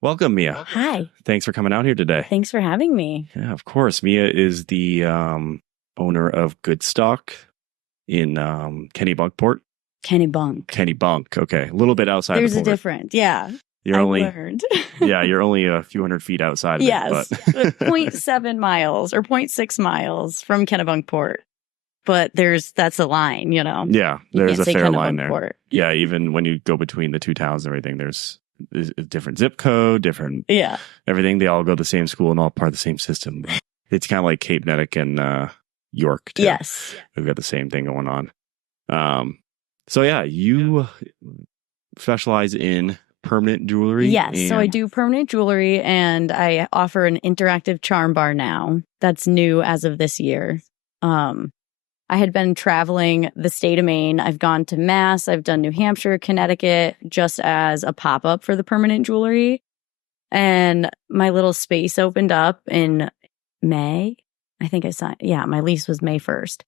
Welcome, Mia. Hi. Thanks for coming out here today. Thanks for having me. Yeah, of course. Mia is the owner of Good Stock in Kennebunkport. Kennebunk. Okay, a little bit outside. There's the a difference. Yeah. You're only learned. yeah, you're only a few hundred feet outside of yes. it. But 0.7 miles or 0.6 miles from Kennebunkport. But that's a line, you know. Yeah, You there's a can't say fair line there. Kennebunkport. Yeah, even when you go between the two towns and everything, there's a different zip code, different everything. They all go to the same school and all part of the same system. It's kind of like Cape Nettic and York too. Yes. We've got the same thing going on. So yeah, you specialize in permanent jewelry. Yes. So I do permanent jewelry and I offer an interactive charm bar now. That's new as of this year. I had been traveling the state of Maine. I've gone to Mass. I've done New Hampshire, Connecticut, just as a pop-up for the permanent jewelry. And my little space opened up in May. I think I signed. Yeah, my lease was May 1st.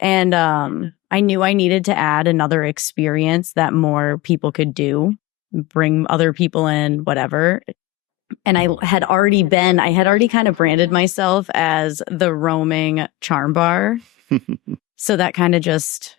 And I knew I needed to add another experience that more people could do, bring other people in, whatever. And I had already kind of branded myself as the roaming charm bar. So that kind of just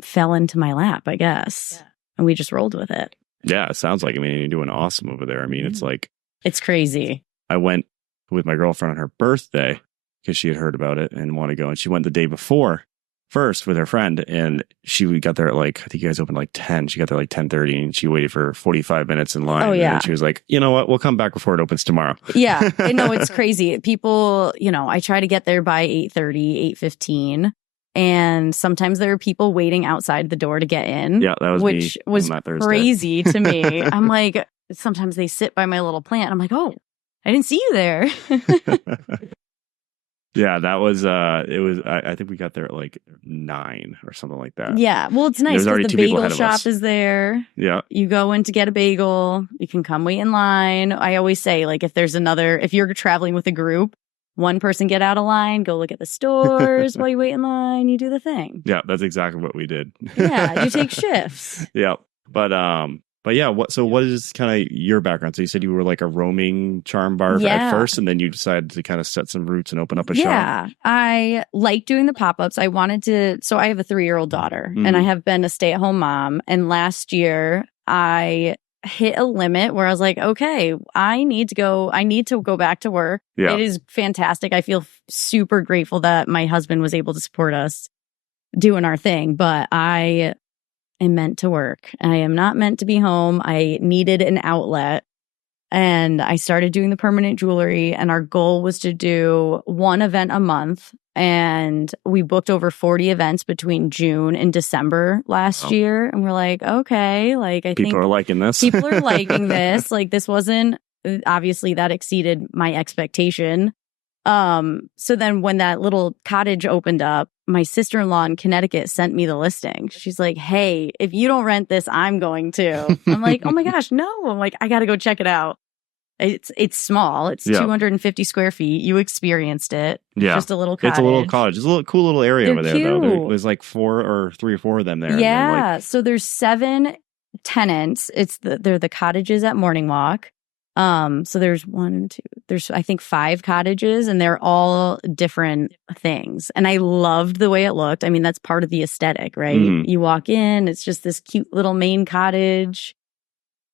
fell into my lap, I guess. Yeah. And we just rolled with it. Yeah, it sounds like, you're doing awesome over there. It's like... It's crazy. I went with my girlfriend on her birthday because she had heard about it and wanted to go. And she went the day before first with her friend. And we got there at I think you guys opened 10. She got there 10:30 and she waited for 45 minutes in line. Oh, yeah. And she was like, you know what? We'll come back before it opens tomorrow. Yeah. No, it's crazy. People, I try to get there by 8:30, 8:15. And sometimes there are people waiting outside the door to get in. Yeah, that was which me was on that Thursday. Crazy to me. I'm like, sometimes they sit by my little plant. I'm like, oh, I didn't see you there. Yeah, that was I think we got there at 9 or something like that. Yeah, well, it's nice because the bagel shop is there. Yeah, you go in to get a bagel, you can come wait in line. I always say, if you're traveling with a group, one person get out of line, go look at the stores while you wait in line, you do the thing. Yeah, that's exactly what we did. Yeah, you take shifts. Yeah, but yeah, what is kind of your background? So you said you were a roaming charm bar at first, and then you decided to kind of set some roots and open up a shop. Yeah, I like doing the pop-ups. I wanted to, so I have a 3-year-old daughter, and I have been a stay-at-home mom. And last year, I hit a limit where I was like, okay, I need to go back to work. Yeah. It is fantastic. I feel super grateful that my husband was able to support us doing our thing, but I am meant to work. I am not meant to be home. I needed an outlet. And I started doing the permanent jewelry, and our goal was to do one event a month. And we booked over 40 events between June and December last year. And we're like, okay, I think people are liking this. People are liking this. This wasn't, obviously that exceeded my expectation. So then when that little cottage opened up, my sister-in-law in Connecticut sent me the listing. She's like, hey, if you don't rent this, I'm going to. I'm like, oh my gosh, no. I'm like, I got to go check it out. It's small. It's 250 square feet. You experienced it. Yeah. Just a little cottage. It's a little cottage. It's a cool little area over there, cute. though. There's 3 or 4 of them there. Yeah. So there's 7 tenants. They're the cottages at Morning Walk. So there's I think 5 cottages, and they're all different things. And I loved the way it looked. That's part of the aesthetic, right? Mm-hmm. You walk in, it's just this cute little Maine cottage.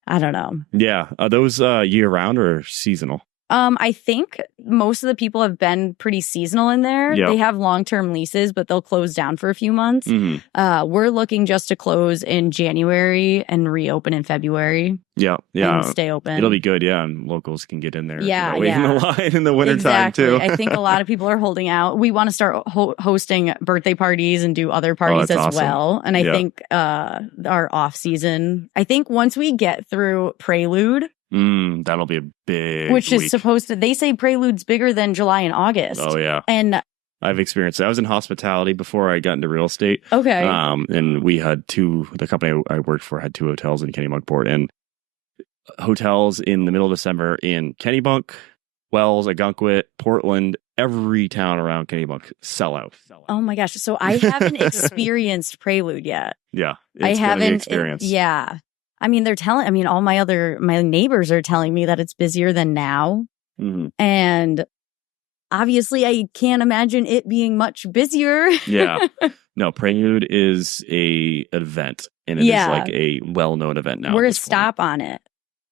I don't know. Yeah. Are those year round or seasonal? I think most of the people have been pretty seasonal in there. Yep. They have long-term leases, but they'll close down for a few months. Mm-hmm. We're looking just to close in January and reopen in February. Yeah. And stay open. It'll be good, yeah. And locals can get in there. Yeah, wait in the line in the wintertime, exactly. too. I think a lot of people are holding out. We want to start hosting birthday parties and do other parties as awesome. well. And I think our off-season, I think once we get through Prelude, that'll be a big which week. is supposed to, they say Prelude's bigger than July and August. Oh, yeah. And I've experienced it. I was in hospitality before I got into real estate. Okay. And we had the company I worked for had 2 hotels in Kennebunkport, and hotels in the middle of December in Kennebunk, Wells, Agunquit, Portland, every town around Kennebunk sell out. Oh my gosh. So I haven't experienced Prelude yet. Yeah. I haven't. Experience. Yeah. I mean, all my neighbors are telling me that it's busier than now. Mm-hmm. And obviously I can't imagine it being much busier. Yeah. No, Prelude is a event, and it is like a well-known event now. We're a stop on it.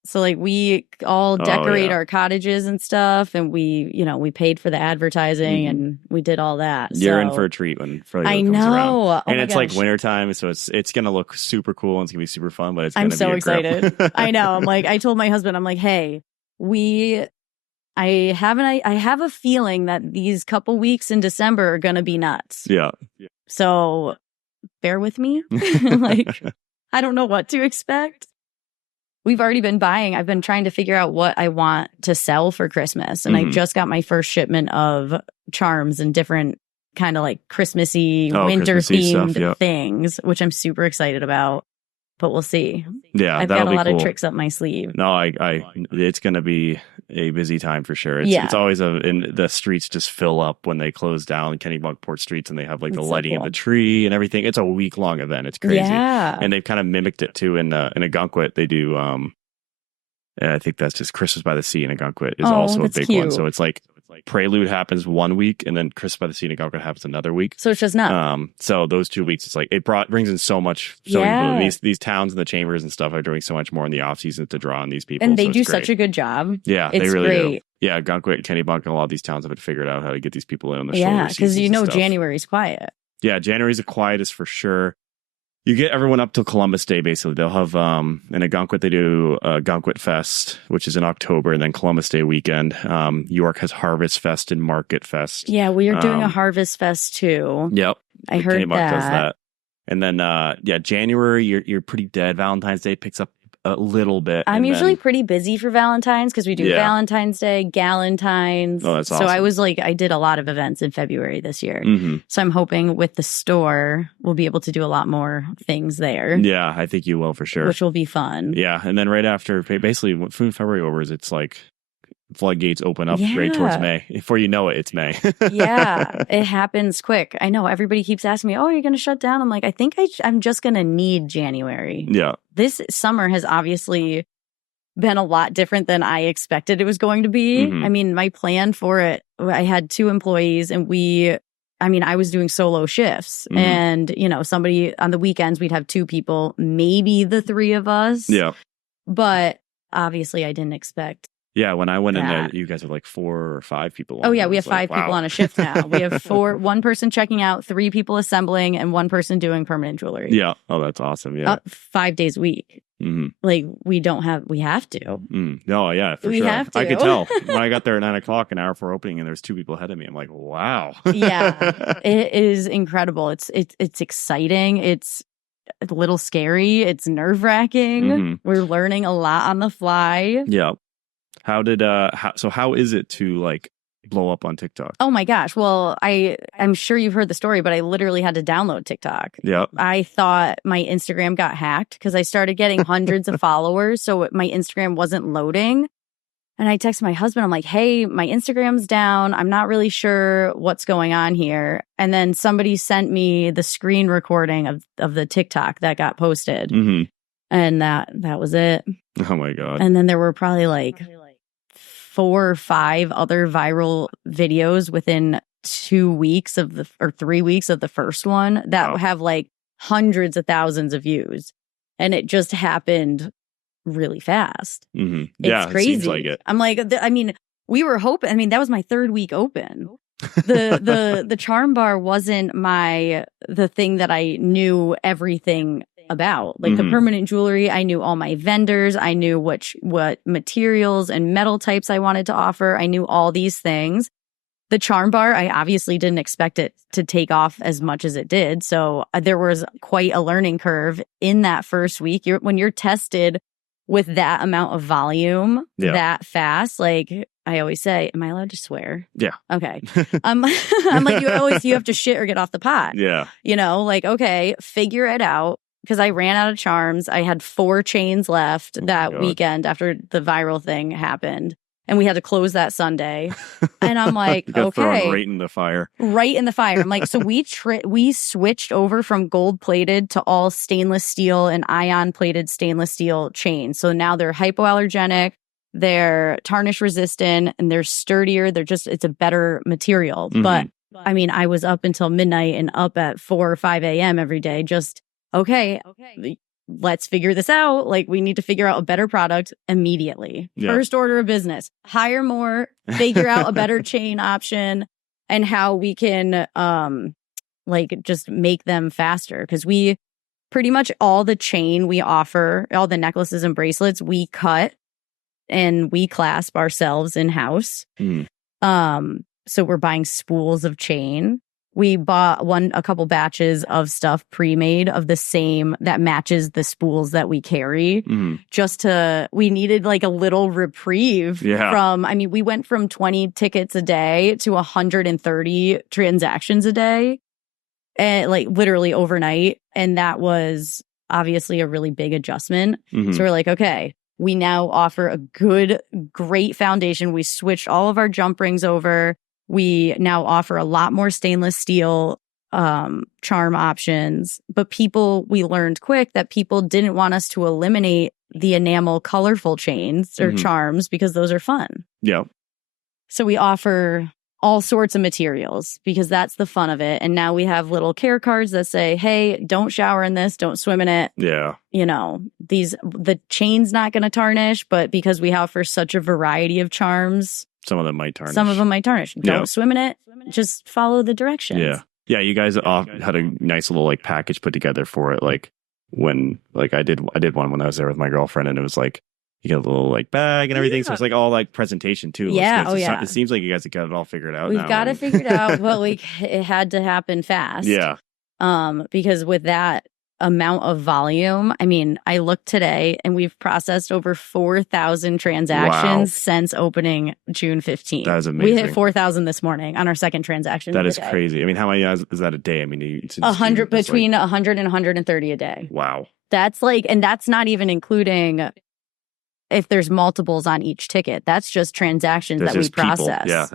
So like we all decorate our cottages and stuff, and we paid for the advertising and we did all that. You're in for a treat when Friday comes around. And it's like wintertime, so it's gonna look super cool and it's gonna be super fun, but it's gonna be so excited. I know. I'm like, I told my husband, I'm like, hey, I have a feeling that these couple weeks in December are gonna be nuts. Yeah. So bear with me. Like, I don't know what to expect. We've already been buying. I've been trying to figure out what I want to sell for Christmas. And I just got my first shipment of charms and different kind of like Christmassy, winter-themed things, which I'm super excited about. But we'll see. Yeah, I've got a lot of tricks up my sleeve. No, it's going to be a busy time for sure. It's always and the streets just fill up when they close down Kennebunkport streets, and they have like the lighting of the tree and everything. It's a week-long event. It's crazy. Yeah. And they've kind of mimicked it too in Agunquit. They do, I think that's just Christmas by the Sea in Agunquit is also a big one. So it's like Prelude happens 1 week, and then Christmas by the Sea in Agunquit happens another week. So it's just nuts. So those 2 weeks, it's like brings in so much. Many these towns and the chambers and stuff are doing so much more in the off season to draw on these people, and they do such a good job. Yeah, they really do. Yeah, Agunquit, Kennebunk, and a lot of these towns have figured out how to get these people in on the shoulder seasons. because January's quiet. Yeah, January's the quietest for sure. You get everyone up till Columbus Day, basically. They'll have, in Agunquit, they do Agunquit Fest, which is in October, and then Columbus Day weekend. York has Harvest Fest and Market Fest. Yeah, we are doing a Harvest Fest, too. Yep. I heard Kennebunk does that. And then, January, you're pretty dead. Valentine's Day picks up a little bit. I'm usually pretty busy for Valentine's because we do Valentine's Day, Galentine's. Oh, that's awesome. So I did a lot of events in February this year. Mm-hmm. So I'm hoping with the store, we'll be able to do a lot more things there. Yeah, I think you will for sure. Which will be fun. Yeah, and then right after, basically, when February overs, it's like floodgates open up right towards May. Before you know it, it's May. Yeah, it happens quick. I know everybody keeps asking me, "Oh, you're going to shut down?" I'm like, I think I'm just going to need January. Yeah. This summer has obviously been a lot different than I expected it was going to be. Mm-hmm. I mean, my plan for it, I had 2 employees and I was doing solo shifts and, somebody on the weekends, we'd have 2 people, maybe the 3 of us. Yeah. But obviously I didn't expect. Yeah, when I went in there, you guys have like 4 or 5 people. Oh, yeah, we have 5 people on a shift now. We have 1 person checking out, 3 people assembling, and 1 person doing permanent jewelry. Yeah. Oh, that's awesome. Yeah. 5 days a week. Mm-hmm. Like, we have to. No, yeah, for we sure. Have to. I could tell when I got there at 9 o'clock, an hour before opening, and there's 2 people ahead of me. I'm like, wow. Yeah, it is incredible. It's exciting. It's a little scary. It's nerve-wracking. Mm-hmm. We're learning a lot on the fly. Yeah. How is it to like blow up on TikTok? Oh my gosh. Well, I'm sure you've heard the story, but I literally had to download TikTok. Yeah. I thought my Instagram got hacked because I started getting hundreds of followers. So my Instagram wasn't loading. And I texted my husband. I'm like, hey, my Instagram's down. I'm not really sure what's going on here. And then somebody sent me the screen recording of the TikTok that got posted. Mm-hmm. And that was it. Oh my God. And then there were probably like 4 or 5 other viral videos within 2 weeks or 3 weeks of the first one that have like hundreds of thousands of views. And it just happened really fast. Mm-hmm. It's crazy. It seems like it. I'm like, we were hoping, that was my 3rd week open. The charm bar wasn't the thing that I knew everything about. Like the permanent jewelry, I knew all my vendors. I knew what materials and metal types I wanted to offer. I knew all these things. The charm bar, I obviously didn't expect it to take off as much as it did. So there was quite a learning curve in that first week. When you're tested with that amount of volume that fast, like I always say, am I allowed to swear? Yeah. Okay. I'm like, you have to shit or get off the pot. Yeah. Like, okay, figure it out. Because I ran out of charms. I had 4 chains left that weekend after the viral thing happened. and we had to close that Sunday. And I'm like, You got thrown okay. right in the fire. Right in the fire. I'm like, so we switched over from gold plated to all stainless steel and ion plated stainless steel chains. So now they're hypoallergenic, they're tarnish resistant, and they're sturdier. It's a better material. Mhm. But I mean, I was up until midnight and up at 4 or 5 a.m. every day. Just, okay, let's figure this out. Like, we need to figure out a better product immediately. Yeah. First order of business, hire more, figure out a better chain option, and how we can just make them faster. Because we pretty much all the chain we offer, all the necklaces and bracelets, we cut and we clasp ourselves in-house. So we're buying spools of chain. We bought a couple batches of stuff pre-made of the same that matches the spools that we carry. We needed like a little reprieve from, I mean, we went from 20 tickets a day to 130 transactions a day, and like literally overnight. And that was obviously a really big adjustment. So we're like, okay, we now offer a great foundation. We switched all of our jump rings over. We now offer a lot more stainless steel charm options. But we learned quick that people didn't want us to eliminate the enamel colorful chains or charms because those are fun. Yeah. So we offer all sorts of materials because that's the fun of it. And now we have little care cards that say, hey, don't shower in this, don't swim in it. Yeah. You know, the chain's not going to tarnish, but because we offer such a variety of charms, some of them might tarnish. Don't swim in it. Just follow the directions. Yeah. Yeah. You guys had a nice little like package put together for it. Like when, like I did one when I was there with my girlfriend, and it was like, you get a little like bag and everything. So it's like all like presentation too. Yeah. It seems like you guys have got it all figured out. We've got it figured out, but it had to happen fast. Yeah. Because with that amount of volume, I mean, I looked today and we've processed over 4,000 transactions since opening June 15th. That is amazing. We hit 4,000 this morning on our second transaction. That is crazy. I mean, how many is that a day? I mean, between 100 and 130 a day. Wow. That's like, and that's not even including if there's multiples on each ticket. That's just transactions that we process. Yeah,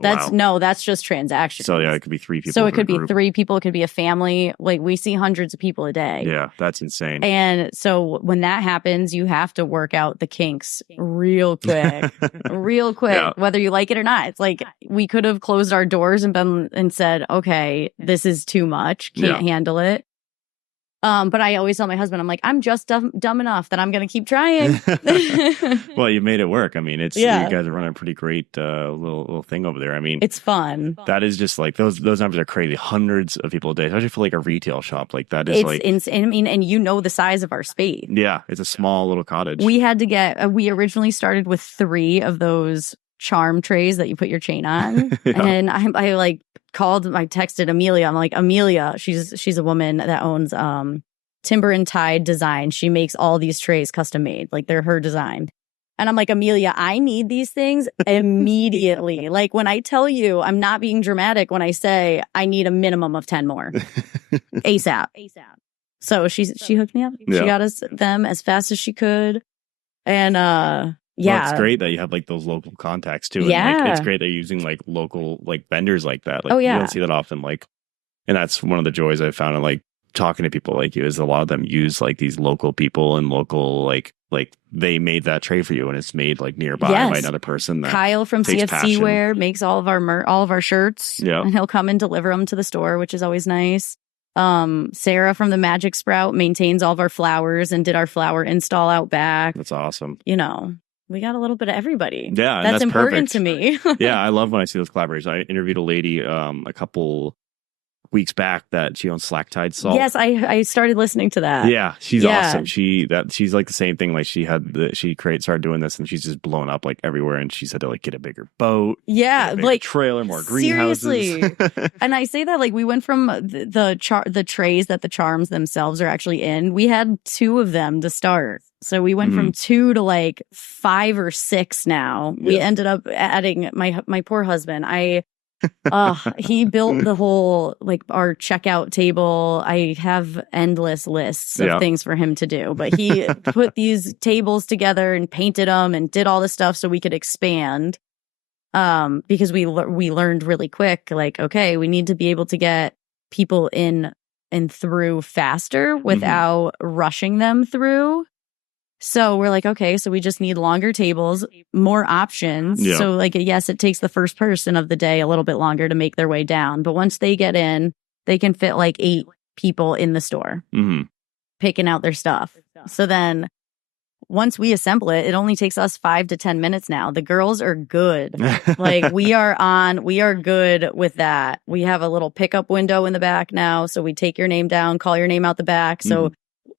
that's just transactions. So yeah, it could be 3 people. So it could be 3 people. It could be a family. Like, we see hundreds of people a day. Yeah, that's insane. And so when that happens, you have to work out the kinks real quick, whether you like it or not. It's like we could have closed our doors and said, okay, this is too much. Can't handle it. But I always tell my husband, I'm like, I'm just dumb enough that I'm going to keep trying. Well, you made it work. I mean, you guys are running a pretty great little thing over there. I mean, it's fun. That is just like those numbers are crazy. Hundreds of people a day, especially for like a retail shop. Like that is insane. I mean, and you know the size of our space. Yeah, it's a small little cottage. We had to we originally started with 3 of those charm trays that you put your chain on. And I like I texted Amelia. I'm like, Amelia, she's a woman that owns Timber and Tide Design. She makes all these trays custom made, like they're her design. And I'm like, Amelia, I need these things immediately. Like, when I tell you, I'm not being dramatic when I say I need a minimum of 10 more ASAP. So she hooked me up. Yeah. She got us them as fast as she could. And well, it's great that you have like those local contacts too. Yeah. And, like, it's great that you're using like local like vendors like that. Like, you don't see that often. Like, and that's one of the joys I found in like talking to people like you, is a lot of them use like these local people and local like they made that tray for you and it's made like nearby by another person. That Kyle from CFC Wear makes all of our shirts. Yeah. And he'll come and deliver them to the store, which is always nice. Sarah from the Magic Sprout maintains all of our flowers and did our flower install out back. That's awesome. You know, we got a little bit of everybody. Yeah. That's important perfect to me. Yeah. I love when I see those collaborations. I interviewed a lady a couple weeks back that she owns Slack Tide Salt. Yes, I started listening to that. Yeah, she's awesome. She's like the same thing. Like started doing this and she's just blown up like everywhere. And she's had to like get a bigger boat. Yeah, like trailer, more greenhouses. Seriously. And I say that like we went from the trays that the charms themselves are actually in. We had 2 of them to start. So we went from 2 to like 5 or 6 now. We ended up adding my poor husband. He built the whole, like, our checkout table. I have endless lists of things for him to do, but he put these tables together and painted them and did all the stuff so we could expand. Because we learned really quick, like, okay, we need to be able to get people in and through faster without rushing them through. So we're like, okay, so we just need longer tables, more options. Yeah. So, like, yes, it takes the first person of the day a little bit longer to make their way down. But once they get in, they can fit like 8 people in the store picking out their stuff. So then once we assemble it, it only takes us 5 to 10 minutes now. The girls are good. Like, we are good with that. We have a little pickup window in the back now. So we take your name down, call your name out the back. So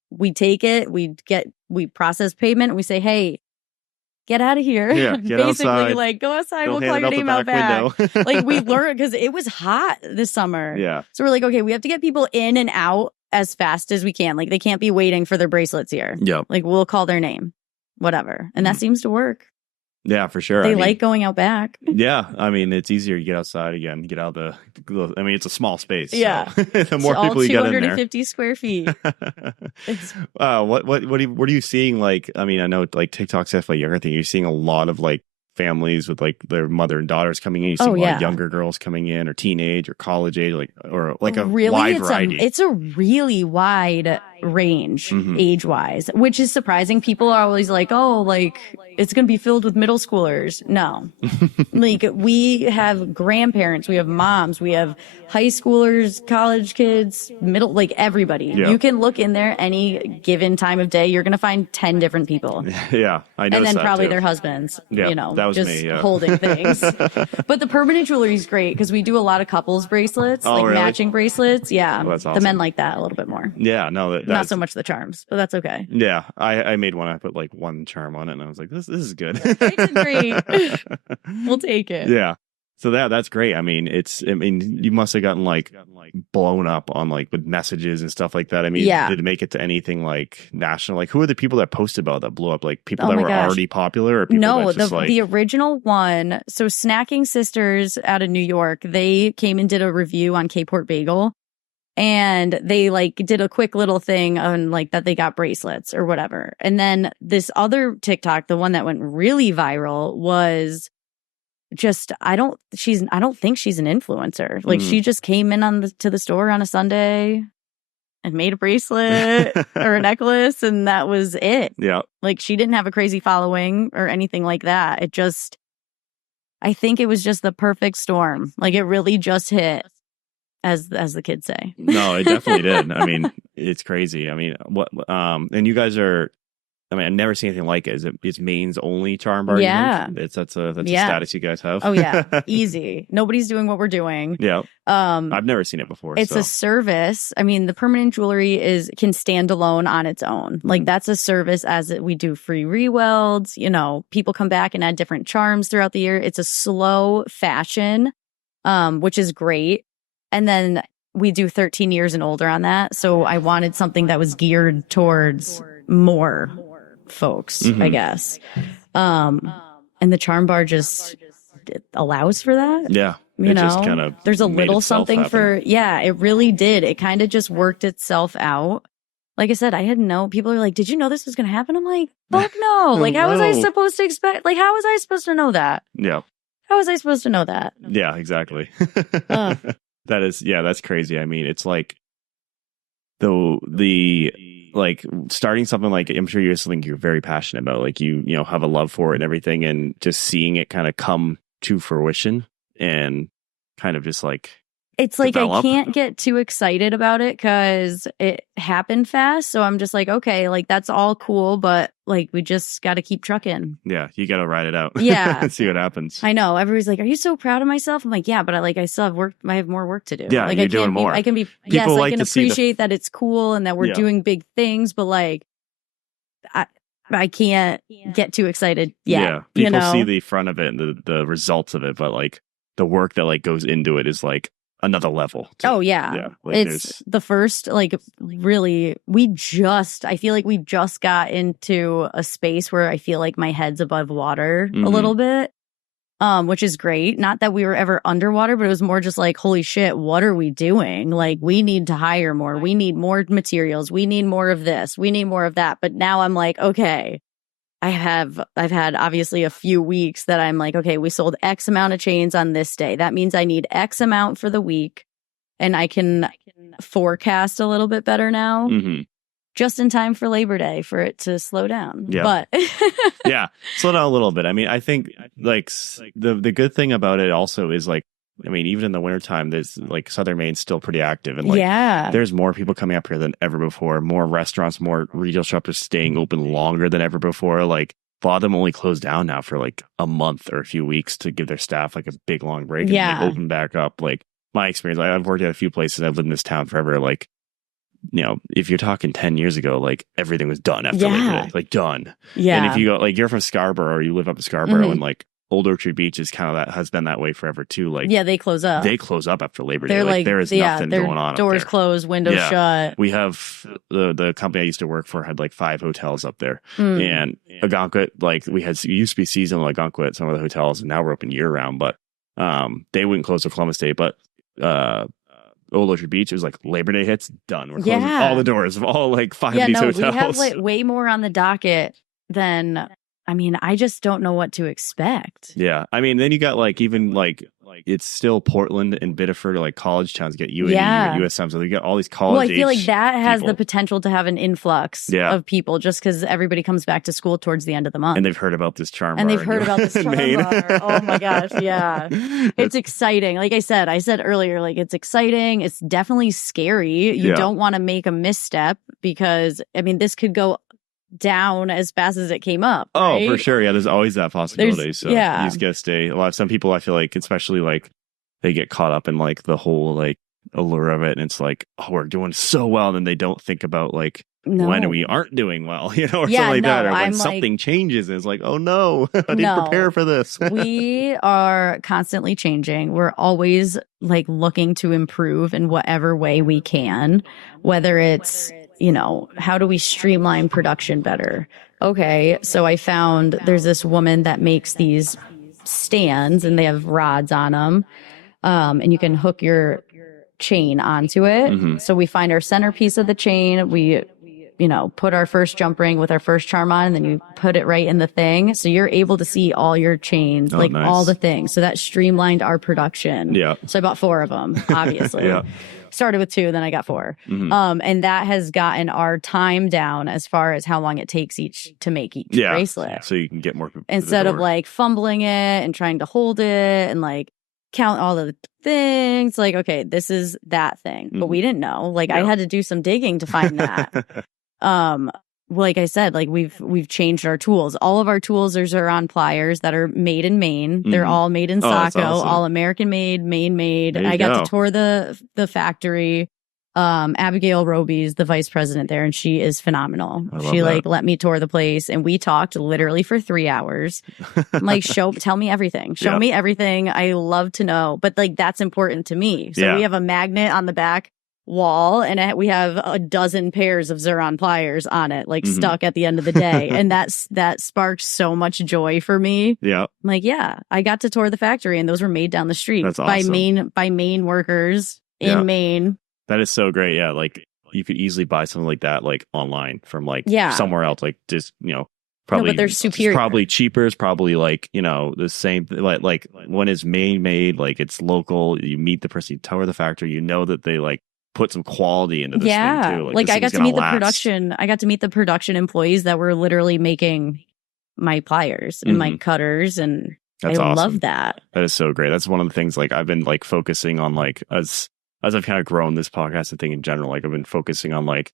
we take it, we process payment, and we say, hey, get out of here. Yeah, get basically outside. Like, go outside, Don't we'll call your name out back. window. Like, we learned, because it was hot this summer. Yeah. So we're like, okay, we have to get people in and out as fast as we can. Like, they can't be waiting for their bracelets here. Yeah. Like, we'll call their name, whatever. And that seems to work. Yeah, for sure. They like going out back. Yeah, I mean, it's easier. You get outside again, get out the. I mean, it's a small space. Yeah, so the more people you get in there. 250 square feet. What are you seeing? Like, I mean, I know like TikTok's definitely a younger thing. You're seeing a lot of like families with like their mother and daughters coming in. You see a lot of younger girls coming in, or teenage, or college age, or a really wide variety. It's a really wide range age wise, which is surprising. People are always like, oh, like it's going to be filled with middle schoolers. No, like we have grandparents, we have moms, we have high schoolers, college kids, middle, like everybody. Yeah. You can look in there any given time of day. You're going to find 10 different people. Yeah, I know. And then probably their husbands, yeah, that was just me, holding things. But the permanent jewelry is great because we do a lot of couples bracelets, really? Matching bracelets. Yeah, that's awesome. The men like that a little bit more. Yeah, no, not so much the charms, but that's okay. Yeah, I made one. I put like one charm on it, and I was like, this is good. It's great. We'll take it. Yeah. So that's great. I mean, you must have gotten like blown up on like with messages and stuff like that. I mean, did it make it to anything like national? Like, who are the people that posted about that blew up? Like people that were already popular, or people no, that just the original one. So Snacking Sisters out of New York, they came and did a review on K-Port Bagel. And they like did a quick little thing on like that they got bracelets or whatever. And then this other TikTok, the one that went really viral, was just I don't think she's an influencer. Like she just came in to the store on a Sunday and made a bracelet or a necklace, and that was it. Yeah. Like she didn't have a crazy following or anything like that. I think it was just the perfect storm. Like it really just hit. As the kids say. No, it definitely did. I mean, it's crazy. I mean, and you guys are, I mean, I've never seen anything like it. It's Maine's only charm bar. Yeah. That's a status you guys have. Oh yeah. Easy. Nobody's doing what we're doing. Yeah. I've never seen it before. It's a service. I mean, the permanent jewelry can stand alone on its own. Like that's a service we do free rewelds. You know, people come back and add different charms throughout the year. It's a slow fashion, which is great. And then we do 13 years and older on that. So I wanted something that was geared towards more folks, I guess. And the charm bar just allows for that. Yeah. You know, just kind of there's a little something happen. It really did. It kind of just worked itself out. Like I said, I had people are like, did you know this was going to happen? I'm like, fuck no. Like, how was I supposed to expect? Like, how was I supposed to know that? Yeah. How was I supposed to know that? Yeah, exactly. That's crazy. I mean, it's like the like starting something like, I'm sure you're something you're very passionate about, like you have a love for it and everything, and just seeing it kind of come to fruition and kind of just like it's like develop. I can't get too excited about it because it happened fast. So I'm just like, okay, like that's all cool, but like we just got to keep trucking. Yeah, you got to ride it out. Yeah, and see what happens. I know. Everybody's like, "Are you so proud of myself?" I'm like, "Yeah, but I still have work. I have more work to do. Yeah, like you're doing more. I can be. People yes, like I can to see appreciate that it's cool and that we're doing big things, but like, I can't get too excited yet. Yeah, people see the front of it and the results of it, but like the work that like goes into it is like another level. Oh yeah, like it's the first like really. I feel like we just got into a space where I feel like my head's above water a little bit, which is great. Not that we were ever underwater, but it was more just like, holy shit, what are we doing? Like, we need to hire more. We need more materials. We need more of this. We need more of that. But now I'm like, okay, I've had obviously a few weeks that I'm like, okay, we sold X amount of chains on this day. That means I need X amount for the week. And I can forecast a little bit better now. Mm-hmm. Just in time for Labor Day for it to slow down. Yeah. But yeah, slow down a little bit. I mean, I think like the good thing about it also is like, I mean, even in the wintertime, there's like Southern Maine's still pretty active. And like, there's more people coming up here than ever before. More restaurants, more retail shops are staying open longer than ever before. Like, a lot of them only close down now for like a month or a few weeks to give their staff like a big long break and like, open back up. Like, my experience, I've worked at a few places. I've lived in this town forever. Like, you know, if you're talking 10 years ago, like everything was done after Labor Day, like done. Yeah. And if you go, like, you're from Scarborough or you live up in Scarborough and like Old Orchard Beach is kind of that, has been that way forever too. Like, they close up. They close up after Labor Day. Like, there is nothing going on. Doors up there. Closed, windows shut. We have the company I used to work for had like 5 hotels up there. And Algonquin, like it used to be seasonal Algonquin at some of the hotels, and now we're open year round. But they wouldn't close till Columbus Day. But Old Orchard Beach, it was like Labor Day hits, done. We're closing all the doors of all like 5 of these hotels. We have like way more on the docket than, I mean, I just don't know what to expect. Yeah. I mean, then you got like even like it's still Portland and Biddeford are like college towns. Get UNE, USM, so you got all these college. Well, I feel like that has the potential to have an influx of people just because everybody comes back to school towards the end of the month. And they've heard about this charm bar. And they've heard about this charm bar. Oh my gosh, yeah. It's exciting. Like I said earlier, like it's exciting. It's definitely scary. You don't want to make a misstep because, I mean, this could go down as fast as it came up. Right? Oh, for sure. Yeah, there's always that possibility. So you just gotta stay. Some people, I feel like, especially like they get caught up in like the whole like allure of it, and it's like, oh, we're doing so well, and then they don't think about like when we aren't doing well, you know, or something like that, or when something changes, and it's like, oh no, I didn't prepare for this. We are constantly changing. We're always like looking to improve in whatever way we can, whether it's, you know, how do we streamline production better? Okay, so I found there's this woman that makes these stands and they have rods on them, and you can hook your chain onto it. So we find our centerpiece of the chain. We, you know, put our first jump ring with our first charm on, and then you put it right in the thing. So you're able to see all your chains, all the things. So that streamlined our production. Yeah. So I bought 4 of them, obviously. Started with 2, then I got 4. And that has gotten our time down as far as how long it takes to make each bracelet. So you can get more instead of like fumbling it and trying to hold it and like count all of the things. Like, okay, this is that thing. But we didn't know. Like I had to do some digging to find that. Like I said, like we've changed our tools. All of our tools are on pliers that are made in Maine. They're all made in Saco, awesome. All American made, Maine made. I got to tour the factory. Abigail Roby's the vice president there, and she is phenomenal. She like let me tour the place, and we talked literally for 3 hours. I'm like, tell me everything. Show me everything. I love to know. But like that's important to me. So we have a magnet on the back wall, and we have a dozen pairs of Xuron pliers on it, like stuck at the end of the day. And that sparked so much joy for me. Yeah. I'm like, I got to tour the factory, and those were made down the street by Maine workers in Maine. That is so great. Yeah. Like you could easily buy something like that, like online from like somewhere else, like just, you know, probably, but they're superior. It's probably cheaper. It's probably like, you know, the same, like when it's Maine made, like it's local, you meet the person, you tour the factory, you know that they like put some quality into this thing too. Like I got to meet the production. I got to meet the production employees that were literally making my pliers and my cutters, and that's I awesome. love that. That is so great. That's one of the things like I've been like focusing on, like as I've kind of grown this podcast and thing in general, like I've been focusing on like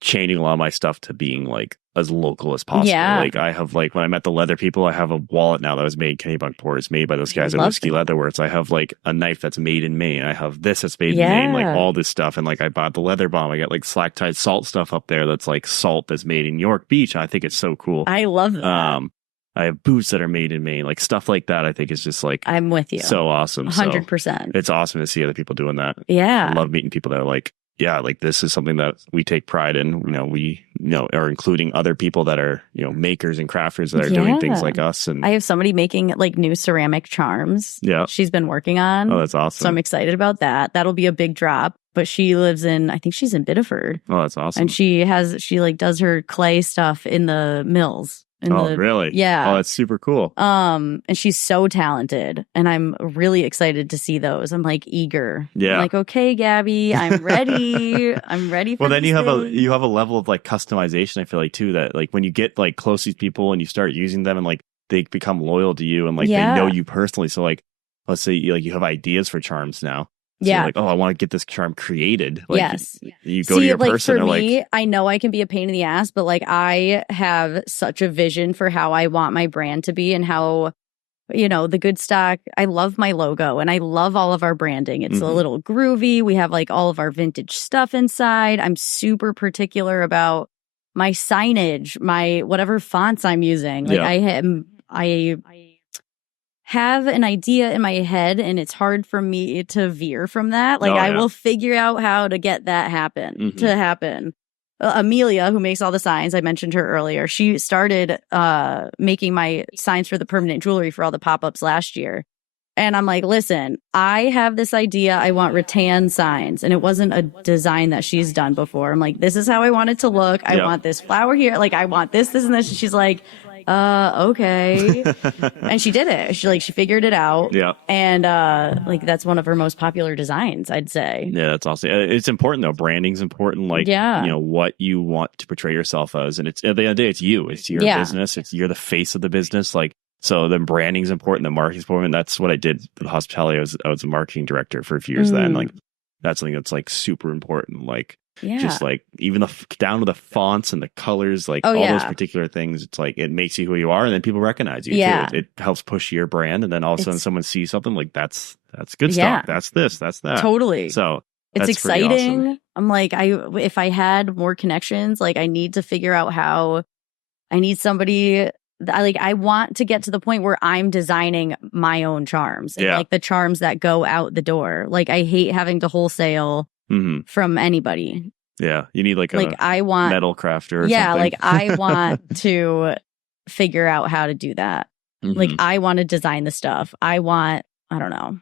changing a lot of my stuff to being like as local as possible. Like I have like when I met the leather people, I have a wallet now that was made Kennebunk port. It's made by those guys at Whiskey Leather Works. I have like a knife that's made in Maine. I have this that's made in Maine, like all this stuff. And like I bought the leather bomb. I got like slack tied salt stuff up there that's like salt that's made in York Beach. I think it's so cool. I love that. I have boots that are made in Maine, like stuff like that. I think is just like, I'm with you. So awesome. 100%. It's awesome to see other people doing that. Yeah. I love meeting people that are like yeah, like this is something that we take pride in. We are including other people that are, makers and crafters that are doing things like us. And I have somebody making like new ceramic charms. Yeah. She's been working on. Oh, that's awesome. So I'm excited about that. That'll be a big drop. But she lives I think she's in Biddeford. Oh, that's awesome. And she like does her clay stuff in the mills. Really? Yeah. Oh, that's super cool. And she's so talented, and I'm really excited to see those. I'm like eager. Yeah. I'm like, okay, Gabby, I'm ready. I'm ready for Well, then you have thing. you have a level of like customization, I feel like, too, that like when you get like close to these people and you start using them and like they become loyal to you and like they know you personally. So like, let's say you have ideas for charms now. So you're like, oh, I want to get this charm created. Like, yes. You go to your person. For me, I know I can be a pain in the ass, but like I have such a vision for how I want my brand to be and how, the Good Stock. I love my logo and I love all of our branding. It's a little groovy. We have like all of our vintage stuff inside. I'm super particular about my signage, my whatever fonts I'm using. Like I have an idea in my head and it's hard for me to veer from that. Like I will figure out how to get that to happen. Amelia, who makes all the signs, I mentioned her earlier. She started making my signs for the permanent jewelry for all the pop-ups last year. And I'm like, listen, I have this idea. I want rattan signs. And it wasn't a design that she's done before. I'm like, this is how I want it to look. I want this flower here. Like, I want this, and this. And she's like, okay. And she did it. She figured it out. Yeah. And like that's one of her most popular designs, I'd say. Yeah, that's awesome. It's important though. Branding's important. Like, what you want to portray yourself as. And it's at the end of the day, it's you. It's your business. You're the face of the business. Like, so the branding's important, the marketing's important. That's what I did with hospitality. I was a marketing director for a few years then. Like, that's something that's like super important. Like, just like even down to the fonts and the colors, like all those particular things. It's like it makes you who you are, and then people recognize you too. It helps push your brand, and then all of a sudden someone sees something like that's good stock. That's this. That's that. Totally. So it's exciting. Awesome. I'm like, if I had more connections, like I need to figure out how. I need somebody. I want to get to the point where I'm designing my own charms and like the charms that go out the door. Like I hate having to wholesale from anybody. Yeah, you need like I want metal crafter. Or something. Like I want to figure out how to do that. Like I want to design the stuff. I don't know.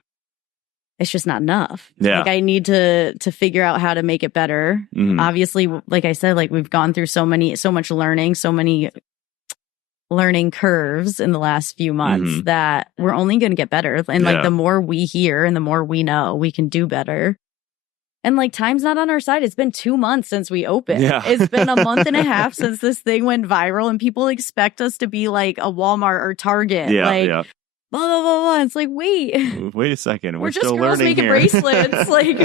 It's just not enough. Yeah. Like I need to figure out how to make it better. Obviously, like I said, like we've gone through so much learning, so many learning curves in the last few months that we're only going to get better. And like the more we hear and the more we know, we can do better. And like time's not on our side. It's been 2 months since we opened. Yeah. It's been a month and a half since this thing went viral, and people expect us to be like a Walmart or Target. Blah, blah, blah, blah. It's like, wait a second. We're just still girls learning making here. bracelets. Like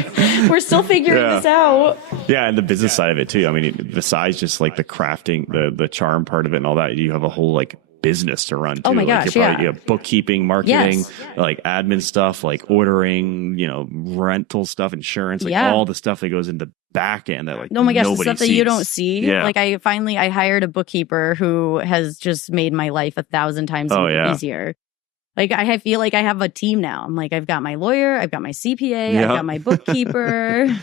we're still figuring this out. Yeah, and the business side of it too. I mean, besides just like the crafting, the charm part of it and all that, you have a whole like business to run too. Oh my gosh, you have bookkeeping, marketing, Yes. like admin stuff, like ordering, rental stuff, insurance, like all the stuff that goes into back end that like oh my gosh, the nobody stuff sees. that you don't see. Yeah. Like I hired a bookkeeper who has just made my life 1,000 times easier. Like I feel like I have a team now. I'm like, I've got my lawyer, I've got my CPA, I've got my bookkeeper.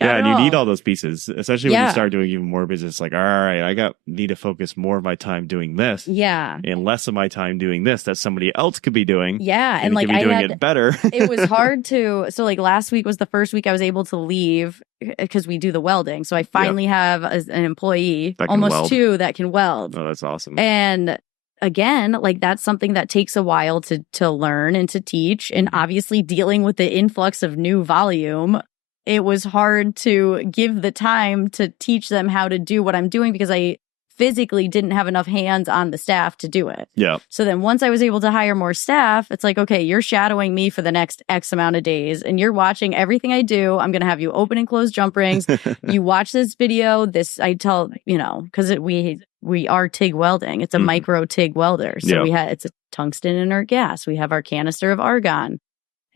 And you need all those pieces, especially when you start doing even more business. Like, all right, need to focus more of my time doing this, and less of my time doing this that somebody else could be doing. And like could be doing it better. It was hard to. So like last week was the first week I was able to leave because we do the welding. So I finally have an employee, almost 2, that can weld. Oh, that's awesome. And again, like that's something that takes a while to learn and to teach. And obviously dealing with the influx of new volume, it was hard to give the time to teach them how to do what I'm doing because I physically didn't have enough hands on the staff to do it. Yeah. So then once I was able to hire more staff, it's like, okay, you're shadowing me for the next X amount of days and you're watching everything I do. I'm going to have you open and close jump rings. You watch this video, I tell, because we are TIG welding. It's a micro TIG welder. So it's a tungsten inert gas. We have our canister of argon.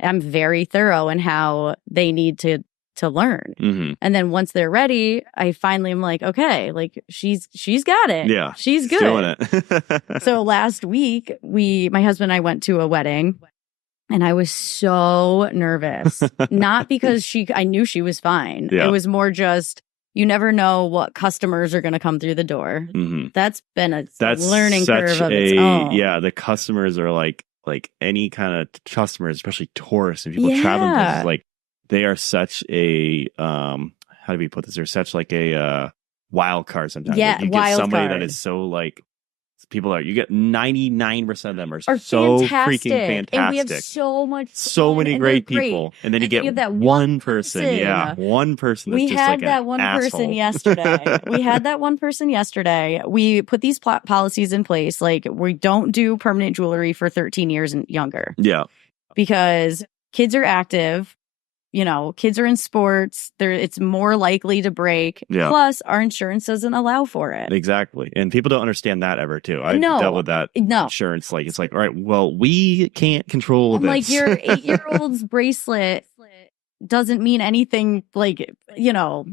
I'm very thorough in how they need to learn. And then once they're ready, I finally am like, okay, like she's got it. Yeah. She's good. Doing it. So last week, my husband and I went to a wedding And I was so nervous. Not because I knew she was fine. Yeah. It was more just, you never know what customers are going to come through the door. Mm-hmm. That's been a learning curve of its own. Yeah, the customers are like any kind of customers, especially tourists and people traveling places, like they are such a how do we put this? They're such like a wild card sometimes. Yeah, like you get somebody that is so like people are. You get 99% of them are so freaking fantastic, and we have so much, so many great people, and then you get that one person. Yeah, one person. That's we just had like that one person yesterday. We had that one person yesterday. We put these policies in place. Like we don't do permanent jewelry for 13 years and younger. Yeah, because kids are active. You know, kids are in sports. It's more likely to break. Yeah. Plus, our insurance doesn't allow for it. Exactly. And people don't understand that ever, too. I've dealt with that insurance. Like, it's like, all right, well, we can't control this. Like, your 8-year-old's bracelet doesn't mean anything. Like, you know,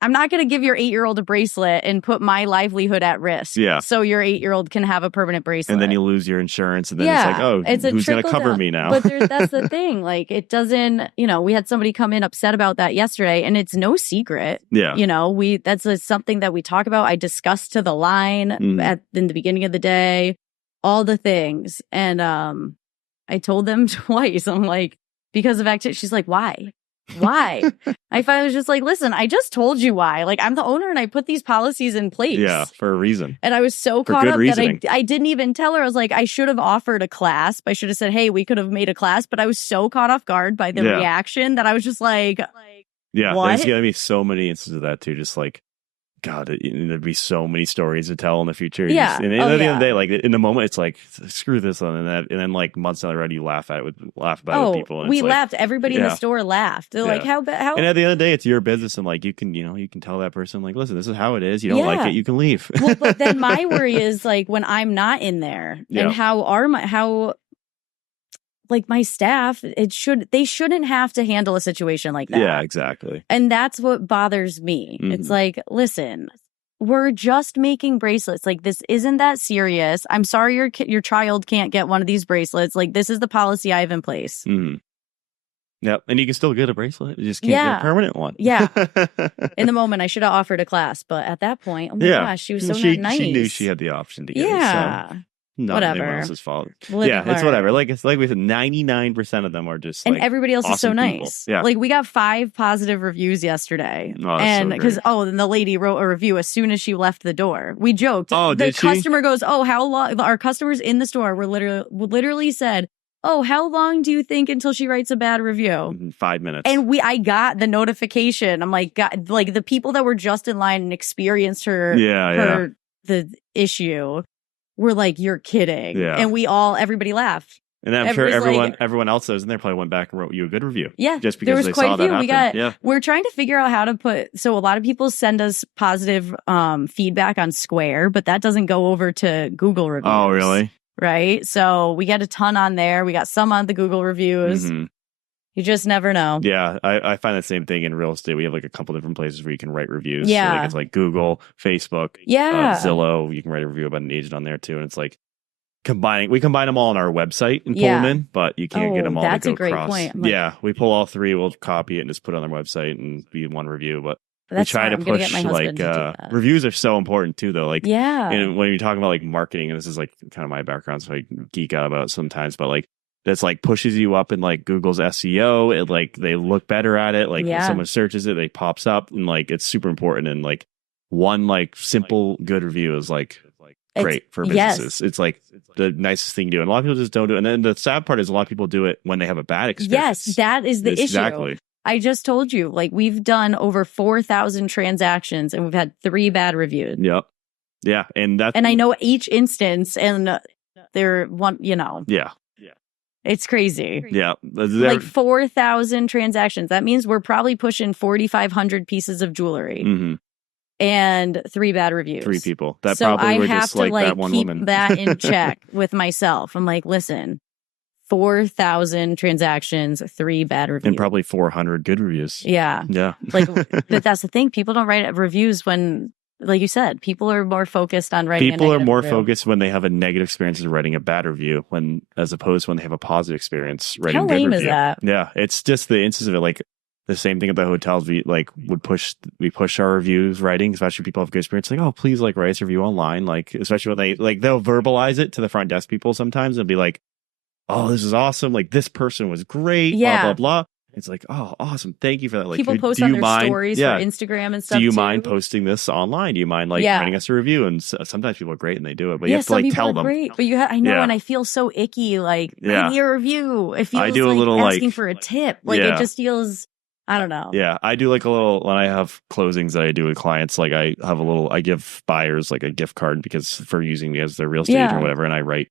I'm not going to give your 8-year-old a bracelet and put my livelihood at risk. Yeah. So your 8-year-old can have a permanent bracelet. And then you lose your insurance. And then it's like, oh, who's going to cover me now? But that's the thing. Like, it doesn't, we had somebody come in upset about that yesterday, and it's no secret. Yeah. That's something that we talk about. I discussed to the line in the beginning of the day, all the things. And I told them twice. I'm like, because of activity. She's like, why? Why? I finally was just like, listen, I just told you why. Like, I'm the owner and I put these policies in place. Yeah, for a reason. And I was so caught up that I didn't even tell her. I was like, I should have offered a clasp. I should have said, hey, we could have made a clasp. But I was so caught off guard by the reaction that I was just like, yeah, what? There's going to be so many instances of that too. Just like, God, there'd be so many stories to tell in the future. Yeah. And at the end of the day, like in the moment, it's like, screw this one and that. And then like months down the road, you laugh about it with people. And we laughed. Everybody in the store laughed. They're like, how? And at the end of the day, it's your business. And like, you can tell that person, like, listen, this is how it is. You don't like it, you can leave. Well, but then my worry is like when I'm not in there and how like my staff, they shouldn't have to handle a situation like that. Yeah, exactly. And that's what bothers me. Mm-hmm. It's like, listen, we're just making bracelets. Like, this isn't that serious. I'm sorry your child can't get one of these bracelets. Like, this is the policy I have in place. Mm-hmm. Yep. And you can still get a bracelet. You just can't get a permanent one. Yeah. In the moment, I should have offered a class. But at that point, oh my gosh, she was so nice. She knew she had the option to get it. So. Not anyone else's fault. It's whatever. Like we said, 99% of them are just and like, everybody else awesome is so nice. Yeah. Like we got 5 positive reviews yesterday, and because then the lady wrote a review as soon as she left the door. We joked. Oh, the customer goes, "Oh, how long?" Our customers in the store were literally said, "Oh, how long do you think until she writes a bad review?" 5 minutes. And I got the notification. I'm like, God, like the people that were just in line and experienced the issue. We're like, you're kidding. Yeah. And everybody laughed. And I'm sure everyone else knows, and they probably went back and wrote you a good review. Yeah. Just because they saw that happen. We're trying to figure out how to so a lot of people send us positive feedback on Square, but that doesn't go over to Google reviews. Oh, really? Right. So we get a ton on there. We got some on the Google reviews. Mm-hmm. You just never know. Yeah, I find the same thing in real estate. We have like a couple different places where you can write reviews. Yeah. So like it's like Google, Facebook, Zillow. You can write a review about an agent on there too. And it's like we combine them all on our website and pull them in, but you can't get them all to go across. That's a great point. Like, we pull all 3, we'll copy it and just put it on our website and be one review. But we try to push like reviews are so important too, though. Like, and when you're talking about like marketing, and this is like kind of my background, so I geek out about it sometimes, but like, that's like pushes you up in like Google's SEO. It like they look better at it. Like when someone searches it, it pops up, and like it's super important. And like one like simple good review is like great for businesses. It's like the nicest thing to do, and a lot of people just don't do it. And then the sad part is a lot of people do it when they have a bad experience. Yes, that is the issue. Exactly. I just told you, like we've done over 4,000 transactions, and we've had 3 bad reviews. Yep. Yeah, and I know each instance, and they're one. Yeah. It's crazy. Yeah. Like 4,000 transactions. That means we're probably pushing 4,500 pieces of jewelry. Mm-hmm. And 3 bad reviews. 3 people. That probably were just like that one woman. I have to keep that in check with myself. I'm like, listen, 4,000 transactions, 3 bad reviews. And probably 400 good reviews. Yeah. Yeah. Like, but that's the thing. People don't write reviews when like you said, people are more focused on writing. People are more review. focused when they have a negative experience of writing a bad review, as opposed to when they have a positive experience writing How a good lame review. is that? Yeah, it's just the instance of it. Like the same thing at the hotels. We push our reviews writing, especially people have good experience. Like, oh, please write us a review online. Like, especially when they'll verbalize it to the front desk people. Sometimes they'll be like, oh, this is awesome. Like, this person was great. Yeah. Blah blah blah. It's like, oh, awesome. Thank you for that. Like, people post on their stories for Instagram and stuff. Do you too. mind posting this online? Do you mind writing us a review? And sometimes people are great and they do it, but you have to tell them. Great, but I know, and I feel so icky. Like, write me a review. It feels I do a little asking for a tip. Like it just feels. I don't know. Yeah, I do a little when I have closings that I do with clients. Like I give buyers a gift card for using me as their real estate agent or whatever, and I write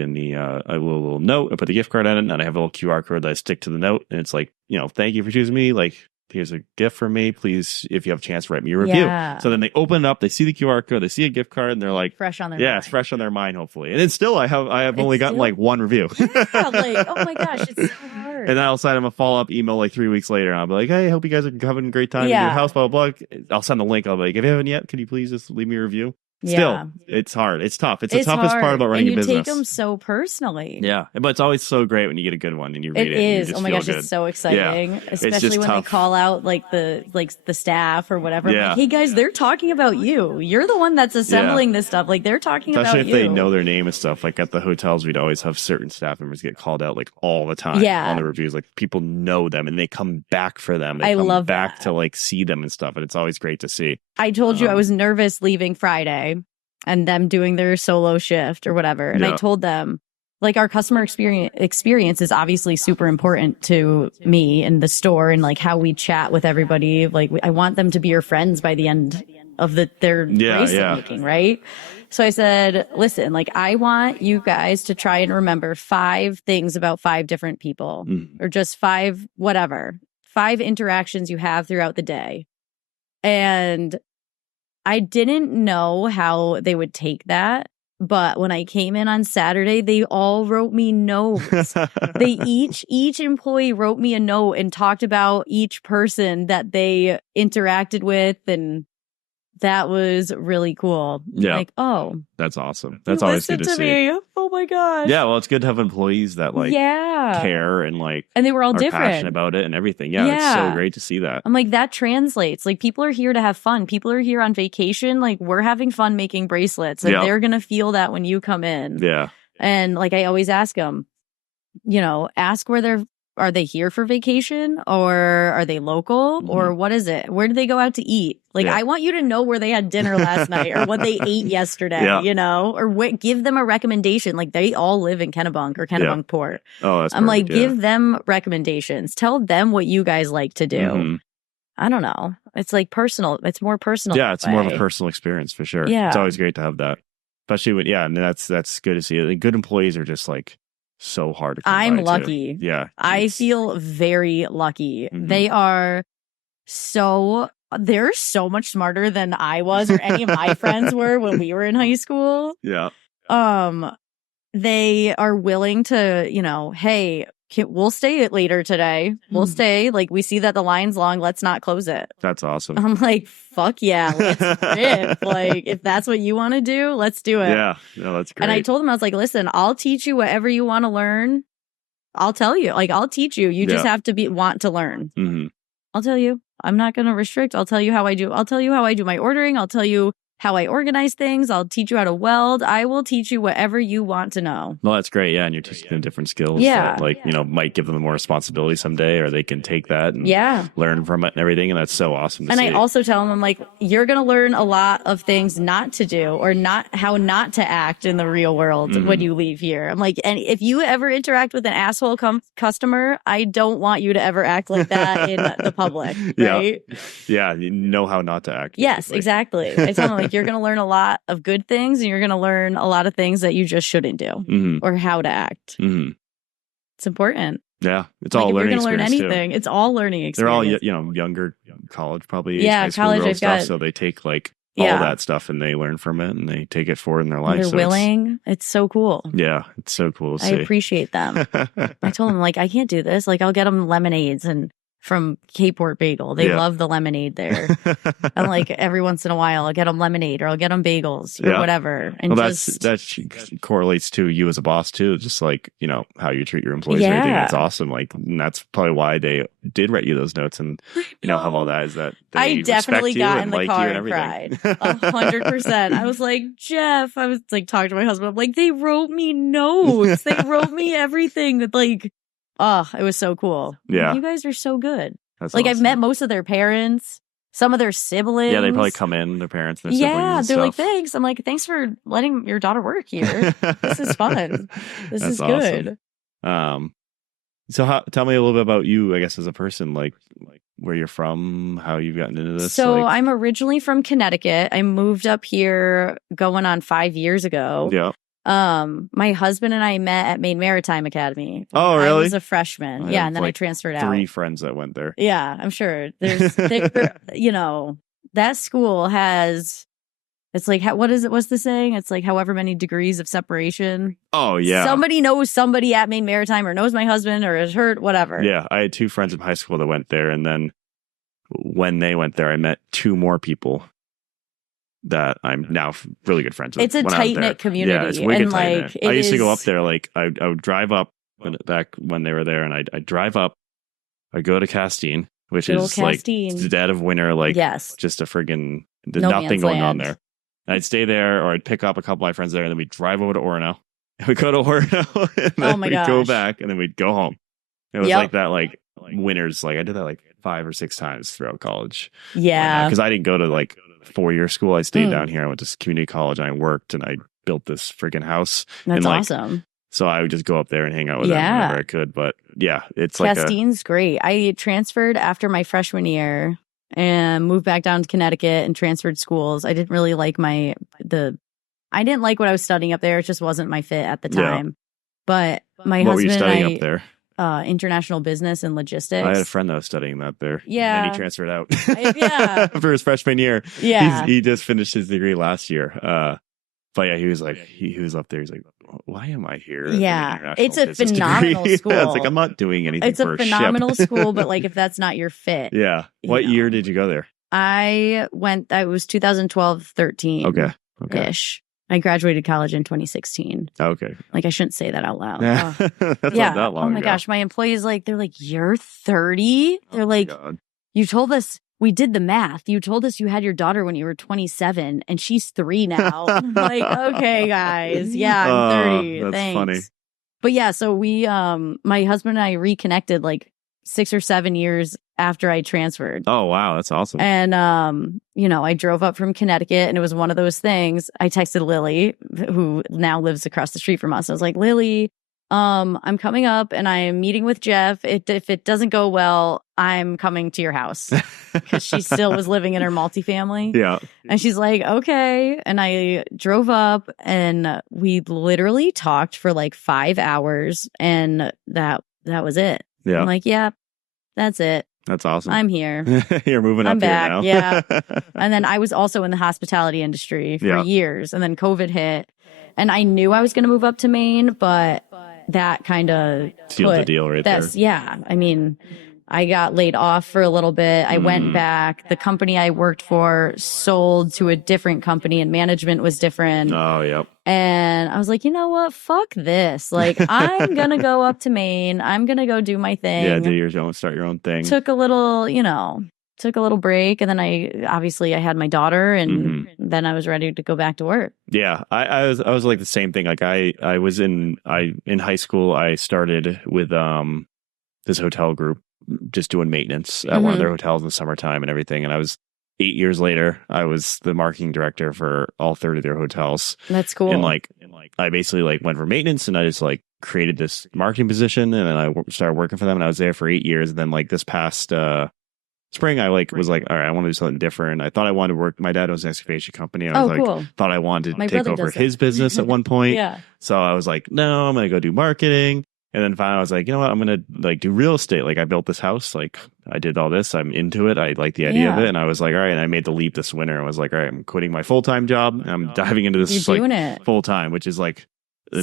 in the a little note. I put the gift card on it, and I have a little QR code that I stick to the note, and it's like, thank you for choosing me. Like, here's a gift from me. Please, if you have a chance, write me a review. Yeah. So then they open it up, they see the QR code, they see a gift card, and they're like, fresh on their mind. It's fresh on their mind, hopefully. And then still, I have only gotten one review. Yeah, oh my gosh, it's so hard. And then I'll send them a follow-up email 3 weeks later, and I'll be like, hey, I hope you guys are having a great time in your house, blah, blah, blah. I'll send the link. I'll be like, if you haven't yet, can you please just leave me a review? Still, it's hard. It's tough. It's the toughest part about running a business. And you take them so personally. Yeah, but it's always so great when you get a good one and you read it. It is. Oh my gosh, it's so exciting. Especially when they call out the staff or whatever. Yeah. Like, hey guys, they're talking about you. You're the one that's assembling this stuff. Like, they're talking Especially about if they know their name and stuff. Like at the hotels, we'd always have certain staff members get called out all the time on the reviews. Like, people know them and they come back for them. They come back to see them and stuff. And it's always great to see. I told you I was nervous leaving Friday and them doing their solo shift or whatever. And I told them, our customer experience is obviously super important to me in the store, and how we chat with everybody. I want them to be your friends by the end of their bracelet making, right? So I said, listen, I want you guys to try and remember 5 things about 5 different people, or just 5 interactions you have throughout the day. And I didn't know how they would take that, but when I came in on Saturday, they all wrote me notes. Each employee wrote me a note and talked about each person that they interacted with, and that was really cool. Yeah. Oh, that's awesome. That's always good to see. Me. Oh my gosh. Yeah, well, it's good to have employees that care and and they were all different, passionate about it and everything. Yeah, it's so great to see that. I'm that translates. People are here to have fun. People are here on vacation. We're having fun making bracelets, and they're gonna feel that when you come in. Yeah. And I always ask them, ask where are they here for vacation, or are they local, or what is it? Where did they go out to eat? I want you to know where they had dinner last night, or what they ate yesterday, or give them a recommendation. They all live in Kennebunk or Kennebunk Port. Oh, that's I'm perfect, give them recommendations. Tell them what you guys like to do. Mm-hmm. I don't know. It's personal. It's more personal. Yeah, it's more of a personal experience for sure. Yeah. It's always great to have that. Especially with, and that's good to see. Good employees are just so hard to come I'm by, lucky. Too. Yeah. I feel very lucky. Mm-hmm. They're so much smarter than I was, or any of my friends were when we were in high school. Yeah. They are willing to, hey, we'll stay later today. We'll stay. We see that the line's long. Let's not close it. That's awesome. I'm fuck yeah. Let's rip. If that's what you want to do, let's do it. Yeah. No, that's great. And I told them, I was listen, I'll teach you whatever you want to learn. I'll tell you. I'll teach you. You just have to want to learn. Mm-hmm. I'll tell you. I'm not going to restrict. I'll tell you how I do. I'll tell you how I do my ordering. I'll tell you how I organize things. I'll teach you how to weld. I will teach you whatever you want to know. Well, that's great. Yeah. And you're teaching them different skills that might give them more responsibility someday, or they can take that and learn from it and everything. And that's so awesome to see. I also tell them, you're going to learn a lot of things not to do, or how not to act in the real world when you leave here. I'm and if you ever interact with an asshole customer, I don't want you to ever act like that in the public. Right? Yeah. You know how not to act. Yes, exactly. I tell them, you're going to learn a lot of good things, and you're going to learn a lot of things that you just shouldn't do, or how to act. Mm-hmm. It's important. Yeah, it's all learning experience. If you're going to learn anything, it's all learning experience. They're all, younger, college, probably. Yeah, college stuff. So they take all that stuff and they learn from it and they take it forward in their life. They're willing. It's so cool. Yeah, it's so cool to see. I appreciate them. I told them, I can't do this. I'll get them lemonades and from Cape Port Bagel. They love the lemonade there. And like every once in a while, I'll get them lemonade or I'll get them bagels or whatever. And that correlates to you as a boss too. Just like, you know, how you treat your employees and everything. It's awesome. Like, and that's probably why they did write you those notes and, you know, have all that is that they I definitely got in the like car and and cried. 100%. I was like, Jeff, I was like talking to my husband. I'm like, they wrote me notes. They wrote me everything that like, oh, it was so cool. Yeah. You guys are so good. That's like awesome. I've met most of their parents, some of their siblings. Yeah, they probably come in, their parents and their siblings. Yeah, and they're stuff. like, thanks. I'm like, thanks for letting your daughter work here. This is fun. This is good. Awesome. So tell me a little bit about you, I guess, as a person, like where you're from, how you've gotten into this. So I'm originally from Connecticut. I moved up here going on 5 years ago. Yeah. My husband and I met at Maine Maritime Academy. Oh, really? I was a freshman. Yeah, and then I transferred out. 3 friends that went there. Yeah, I'm sure. You know, that school has, it's like, what's the saying? It's like however many degrees of separation. Oh, yeah. Somebody knows somebody at Maine Maritime or knows my husband or has heard whatever. Yeah, I had 2 friends in high school that went there. And then when they went there, I met 2 more people that I'm now really good friends with. It's a tight-knit community. Yeah, it's wicked tight-knit. I used to go up is... there, like, I would drive up back when they were there, and I'd drive up, I'd go to Castine, which is like the dead of winter, like just a friggin' nothing going on there. And I'd stay there, or I'd pick up a couple of my friends there, and then we'd drive over to Orono. And we'd go to Orono, and then we'd go back, and then we'd go home. It was like that, like, winters, like, I did that like 5 or 6 times throughout college. Yeah. Because I didn't go to, like, 4-year school. I stayed down here. I went to community college and I worked and I built this freaking house. That's and, like, awesome. So I would just go up there and hang out with them whenever I could. But yeah, it's like Castine's great. I transferred after my freshman year and moved back down to Connecticut and transferred schools. I didn't really like I didn't like what I was studying up there. It just wasn't my fit at the time. Yeah. But my husband were you studying and I, up there? International business and logistics. I had a friend that was studying that there. Yeah. And then he transferred out. For his freshman year. Yeah. He just finished his degree last year. But yeah, he was like, he was up there. He's like, why am I here? Yeah. It's a phenomenal school. Yeah, it's like, I'm not doing anything It's a phenomenal school, but like, if that's not your fit. Yeah. What year did you go there? I was 2012, 13. Okay. Ish. I graduated college in 2016. Okay. Like, I shouldn't say that out loud. That's not that long Oh my gosh. My employees, they're like, you're 30? They're like, you told us, we did the math. You told us you had your daughter when you were 27 and she's 3 now. I'm like, okay, guys. Yeah, I'm 30. That's Thanks. funny. But yeah, so we, my husband and I reconnected like 6 or 7 years after I transferred. Oh, wow. That's awesome. And, I drove up from Connecticut and it was one of those things. I texted Lily, who now lives across the street from us. I was like, Lily, I'm coming up and I'm meeting with Jeff. If it doesn't go well, I'm coming to your house, because she still was living in her multifamily. Yeah. And she's like, okay. And I drove up and we literally talked for like 5 hours and that was it. Yeah. I'm like, yeah, that's it. That's awesome. I'm here. You're moving I'm up back, here now. Yeah. And then I was also in the hospitality industry for years. And then COVID hit. And I knew I was going to move up to Maine, but that kind of sealed the deal right there. Yeah. I mean, I got laid off for a little bit. I went back. The company I worked for sold to a different company and management was different. Oh, yep. And I was like, you know what? Fuck this. Like, I'm going to go up to Maine. I'm going to go do my thing. Yeah, do your own, start your own thing. Took a little break. And then I had my daughter and then I was ready to go back to work. Yeah. I was like the same thing. Like I was in high school, I started with this hotel group, just doing maintenance at one of their hotels in the summertime and everything. And I was 8 years later, I was the marketing director for all 30 of their hotels. That's cool. And I basically went for maintenance and I just created this marketing position and then I started working for them and I was there for 8 years. And then this past spring, I was like, all right, I want to do something different. I thought I wanted to work. My dad owns an excavation company. I was cool. Thought I wanted to take over his business at one point. Yeah. So I was like, no, I'm going to go do marketing. And then finally I was like, you know what? I'm going to do real estate. I built this house. I did all this. I'm into it. I like the idea of it. And I was like, all right. And I made the leap this winter. I was like, all right, I'm quitting my full-time job. And I'm diving into this full-time, which is in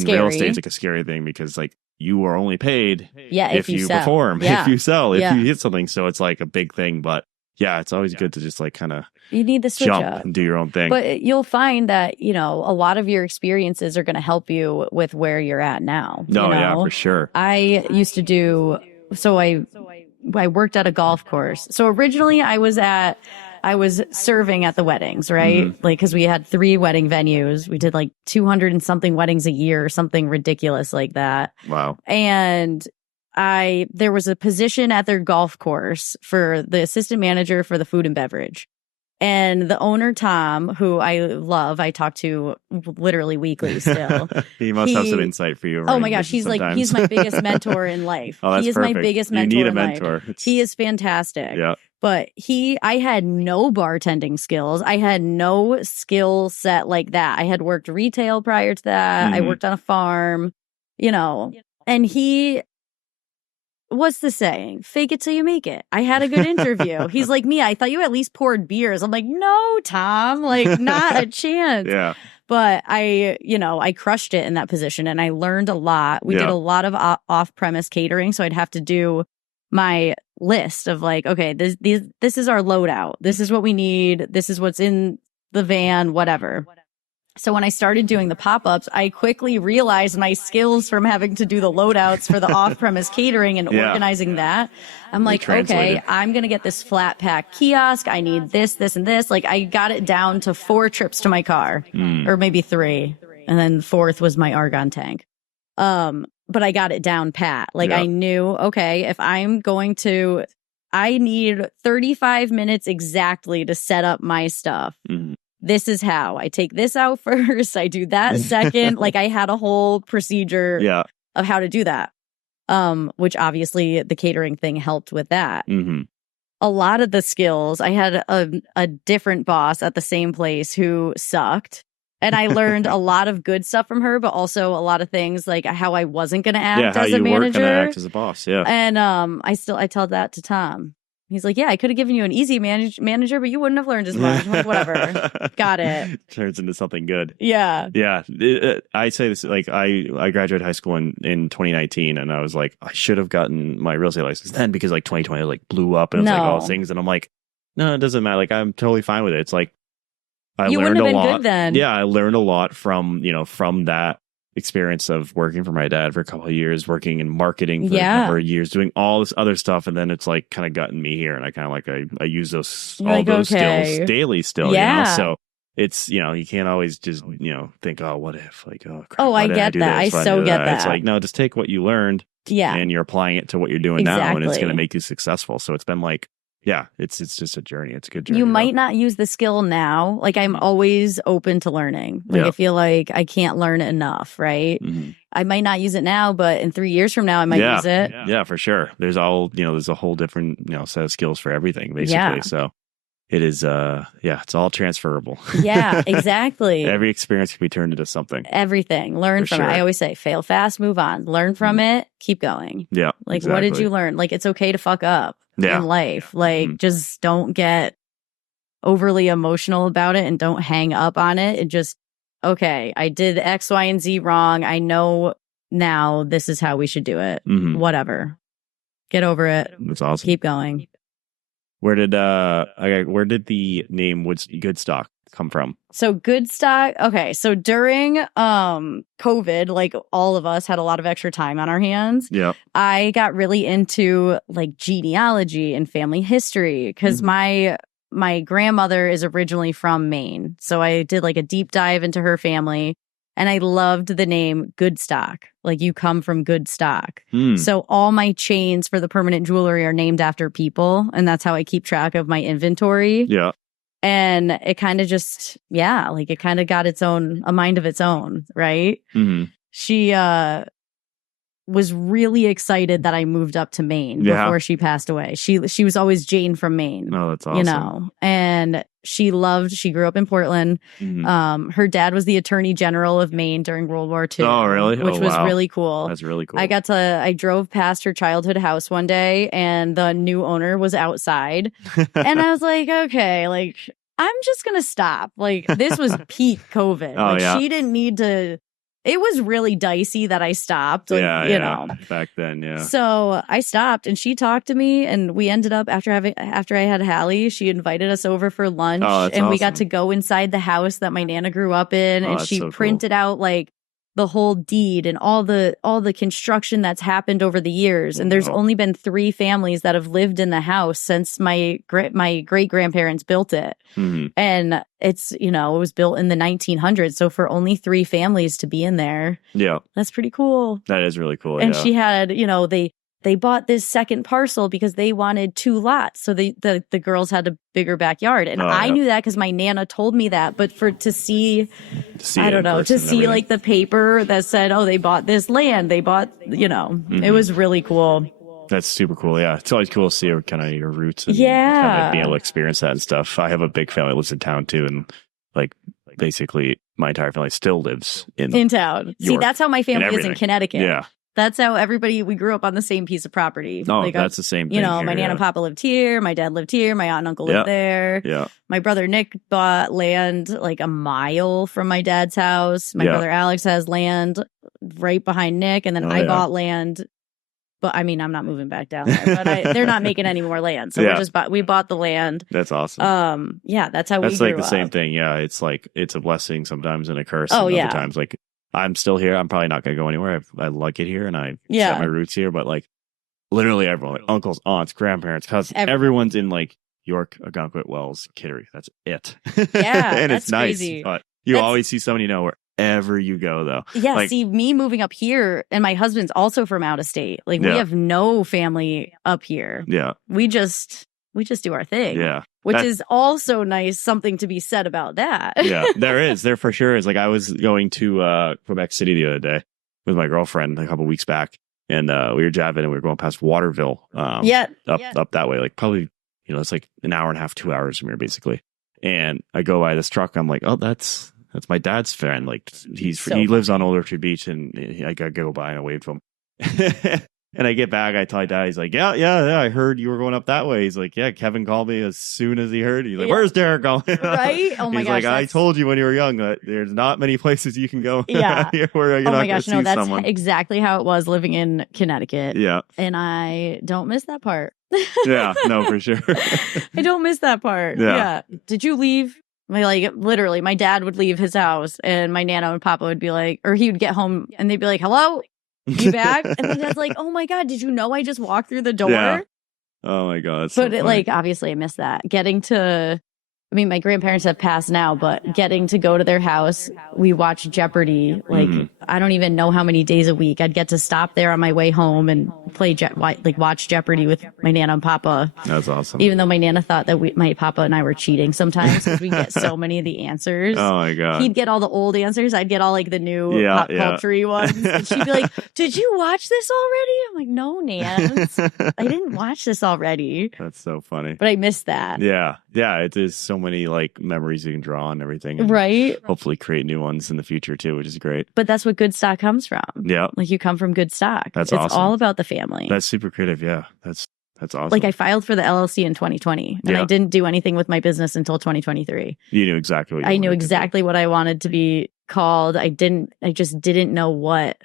scary. real estate, it's a scary thing because you are only paid if you sell. perform, if you sell, if Yeah. you hit something. So it's like a big thing. But yeah, it's always good to just like kind of you need the switch jump up and do your own thing. But you'll find that, you know, a lot of your experiences are going to help you with where you're at now. No, you know? yeah, for sure. I used to do, so I worked at a golf course. So originally I was serving at the weddings, right? Like, cause we had 3 wedding venues. We did like 200 and something weddings a year, something ridiculous like that. Wow. And there was a position at their golf course for the assistant manager for the food and beverage. And the owner, Tom, who I love, I talk to literally weekly still. He must have some insight for you. Oh my gosh, he's my biggest mentor in life. Oh, that's he is perfect. my biggest mentor. You need a in mentor. Life. He is fantastic. Yeah. But I had no bartending skills. I had no skill set like that. I had worked retail prior to that. I worked on a farm, you know, and what's the saying? Fake it till you make it. I had a good interview. He's like, me, I thought you at least poured beers. I'm like, no, Tom, like not a chance. Yeah. But I crushed it in that position and I learned a lot. We did a lot of off-premise catering. So I'd have to do my list of like, okay, this is our loadout. This is what we need. This is what's in the van, whatever. So when I started doing the pop-ups, I quickly realized my skills from having to do the loadouts for the off-premise catering and organizing that. I'm like, okay, I'm going to get this flat pack kiosk. I need this, this, and this. Like I got it down to 4 trips to my car or maybe 3. And then the 4th was my argon tank. But I got it down pat. Like I knew, okay, if I'm going to, I need 35 minutes exactly to set up my stuff. This is how I take this out first. I do that second. Like I had a whole procedure of how to do that. Which obviously the catering thing helped with that. A lot of the skills, I had a different boss at the same place who sucked. And I learned a lot of good stuff from her, but also a lot of things like how I wasn't going to act as a manager. Act as a boss, And I tell that to Tom. He's like, yeah, I could have given you an easy manager, but you wouldn't have learned as much. I'm like, whatever. Got it. Turns into something good. Yeah. Yeah. I say this, like, I graduated high school in 2019, and I was like, I should have gotten my real estate license then because, like, 2020, like, blew up, and it was like all those things. And I'm like, no, it doesn't matter. Like, I'm totally fine with it. It's like, you learned wouldn't have a been lot. good then. Yeah, I learned a lot from that experience of working for my dad for a couple of years, working in marketing for a number of years, doing all this other stuff, and then it's like kind of gotten me here, and I kind of like I use those skills daily still. You know? So it's, you know, you can't always just, you know, think, oh, what if, like, oh crap, I get that. I so get that. It's like, no, just take what you learned, and you're applying it to what you're doing now, and it's going to make you successful. So it's been like, yeah, it's just a journey. It's a good journey. You might not use the skill now. Like I'm always open to learning. Like I feel like I can't learn enough, right? I might not use it now, but in 3 years from now, I might use it. Yeah, for sure. There's there's a whole different, you know, set of skills for everything, basically. So it is, it's all transferable. Yeah, exactly. Every experience can be turned into something. Everything. Learn from it. I always say, fail fast, move on. Learn from it, keep going. Yeah. Like, what did you learn? Like, it's okay to fuck up in life. Like, just don't get overly emotional about it and don't hang up on it. And just, okay, I did X, Y, and Z wrong. I know now this is how we should do it. Whatever. Get over it. That's awesome. Keep going. Where did the name Goodstock come from? So Goodstock, okay, so during COVID, like all of us had a lot of extra time on our hands. Yeah. I got really into like genealogy and family history because my grandmother is originally from Maine. So I did like a deep dive into her family. And I loved the name Goodstock. Like you come from good stock. So all my chains for the permanent jewelry are named after people. And that's how I keep track of my inventory. Yeah. And it kind of just, like it kind of got a mind of its own. Right. She was really excited that I moved up to Maine before she passed away. She was always Jane from Maine. Oh, that's awesome. You know, and she grew up in Portland. Her dad was the Attorney General of Maine during World War II. Oh, really? Which was really cool. That's really cool. I drove past her childhood house one day and the new owner was outside. And I was like, okay, like, I'm just going to stop. Like, this was peak COVID. She didn't need to it was really dicey that I stopped. Like, you know, back then, yeah. So I stopped, and she talked to me, and we ended up after I had Hallie, she invited us over for lunch, and we got to go inside the house that my Nana grew up in, and she printed out like the whole deed and all the construction that's happened over the years. And there's only been 3 families that have lived in the house since my great grandparents built it. Mm-hmm. And it's, you know, it was built in the 1900s. So for only 3 families to be in there. Yeah. That's pretty cool. That is really cool. And she had, you know, they bought this second parcel because they wanted 2 lots. So the girls had a bigger backyard. And I knew that because my Nana told me that. But to see I don't know, to see like the paper that said, oh, they bought this land. They bought, you know, it was really cool. That's super cool. Yeah. It's always cool to see kind of your roots and kind of being able to experience that and stuff. I have a big family that lives in town too. And like basically my entire family still lives in town. See, that's how my family is in Connecticut. Yeah. That's how we grew up on the same piece of property. Oh, like that's the same thing. You know, here, my Nana and Papa lived here. My dad lived here. My aunt and uncle lived there. Yeah. My brother Nick bought land like a mile from my dad's house. My brother Alex has land right behind Nick. And then I bought land. But I mean, I'm not moving back down there. But they're not making any more land. So we bought the land. That's awesome. Yeah, that's how we grew up. That's like the same thing. Yeah, it's like it's a blessing sometimes and a curse. Oh, and other times, like I'm still here. I'm probably not going to go anywhere. I like it here and I set my roots here. But like literally everyone, like uncles, aunts, grandparents, cousins, everyone's in like York, Algonquin, Wells, Kittery. That's it. Yeah, and that's it's nice. Crazy. But you always see somebody wherever you go, though. Yeah, like, see, me moving up here, and my husband's also from out of state. Like we have no family up here. Yeah, we just do our thing. Yeah. Which is also nice, something to be said about that. Yeah, there for sure is. Like I was going to Quebec City the other day with my girlfriend a couple weeks back, and we were driving and we were going past Waterville. Up that way, like probably, you know, it's like an hour and a half, 2 hours from here basically. And I go by this truck, I'm like, oh, that's my dad's friend. Like he lives on Old Orchard Beach, and I gotta go by and I waved to him. And I get back, I tell my dad, he's like, yeah, I heard you were going up that way. He's like, yeah, Kevin called me as soon as he heard. He's like, where's Derek going? Right? Oh my gosh. He's like, I told you when you were young that there's not many places you can go. Yeah. Where you're not going to see that's someone. Exactly how it was living in Connecticut. Yeah. And I don't miss that part. Yeah, no, for sure. I don't miss that part. Yeah. Did you leave? Literally, my dad would leave his house and my Nana and Papa would be like, or he would get home and they'd be like, hello? You back? And my dad's like, oh my God, did you know I just walked through the door? Yeah. Oh my God. But obviously I miss that. My grandparents have passed now, but getting to go to their house, we watch Jeopardy. I don't even know how many days a week. I'd get to stop there on my way home and play watch Jeopardy with my Nana and Papa. That's awesome. Even though my Nana thought that my Papa and I were cheating sometimes because we get so many of the answers. Oh my God. He'd get all the old answers. I'd get all like the new pop culture ones. And she'd be like, did you watch this already? I'm like, no, Nance. I didn't watch this already. That's so funny. But I missed that. Yeah. Yeah. It is so many like memories you can draw and everything. And right. Hopefully create new ones in the future too, which is great. But that's what Good Stock comes from. Yeah. Like you come from Good Stock. It's awesome. All about the family. That's super creative. Yeah. That's awesome. Like I filed for the LLC in 2020 and I didn't do anything with my business until 2023. You knew exactly what I knew exactly what I wanted to be called. I just didn't know what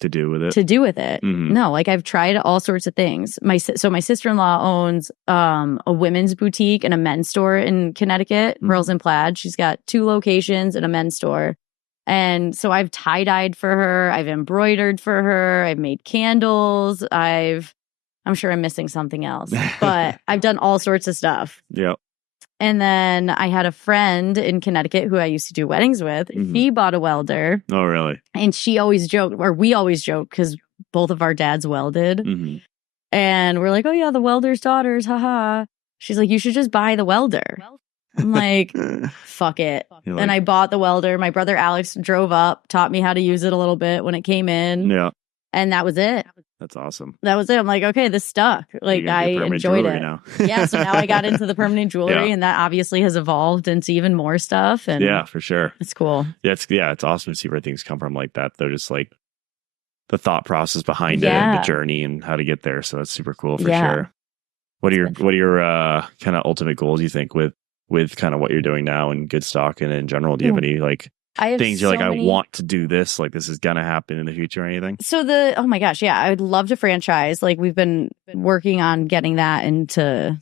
to do with it. Mm-hmm. No, like I've tried all sorts of things. My sister-in-law owns a women's boutique and a men's store in Connecticut, Pearls and Plaid. She's got 2 locations and a men's store. And so I've tie-dyed for her. I've embroidered for her. I've made candles. I'm sure I'm missing something else, but I've done all sorts of stuff. Yeah. And then I had a friend in Connecticut who I used to do weddings with. Mm-hmm. She bought a welder. Oh, really? And we always joked because both of our dads welded. Mm-hmm. And we're like, oh yeah, the welder's daughters, haha. She's like, you should just buy the welder. I'm like, fuck it. And I bought the welder. My brother Alex drove up, taught me how to use it a little bit when it came in. Yeah. And that was it. That's awesome. That was it. I'm like, okay, this stuck. Like I enjoyed it. Yeah. So now I got into the permanent jewelry and that obviously has evolved into even more stuff. And yeah, for sure. It's cool. Yeah. It's awesome to see where things come from like that. They're just like the thought process behind it, and the journey and how to get there. So that's super cool for sure. What are your kind of ultimate goals you think with kind of what you're doing now and Goodstock and in general? Do you have any like I have things you're like, so many... I want to do this. Like, this is going to happen in the future or anything? So oh my gosh, yeah, I would love to franchise. Like, we've been working on getting that into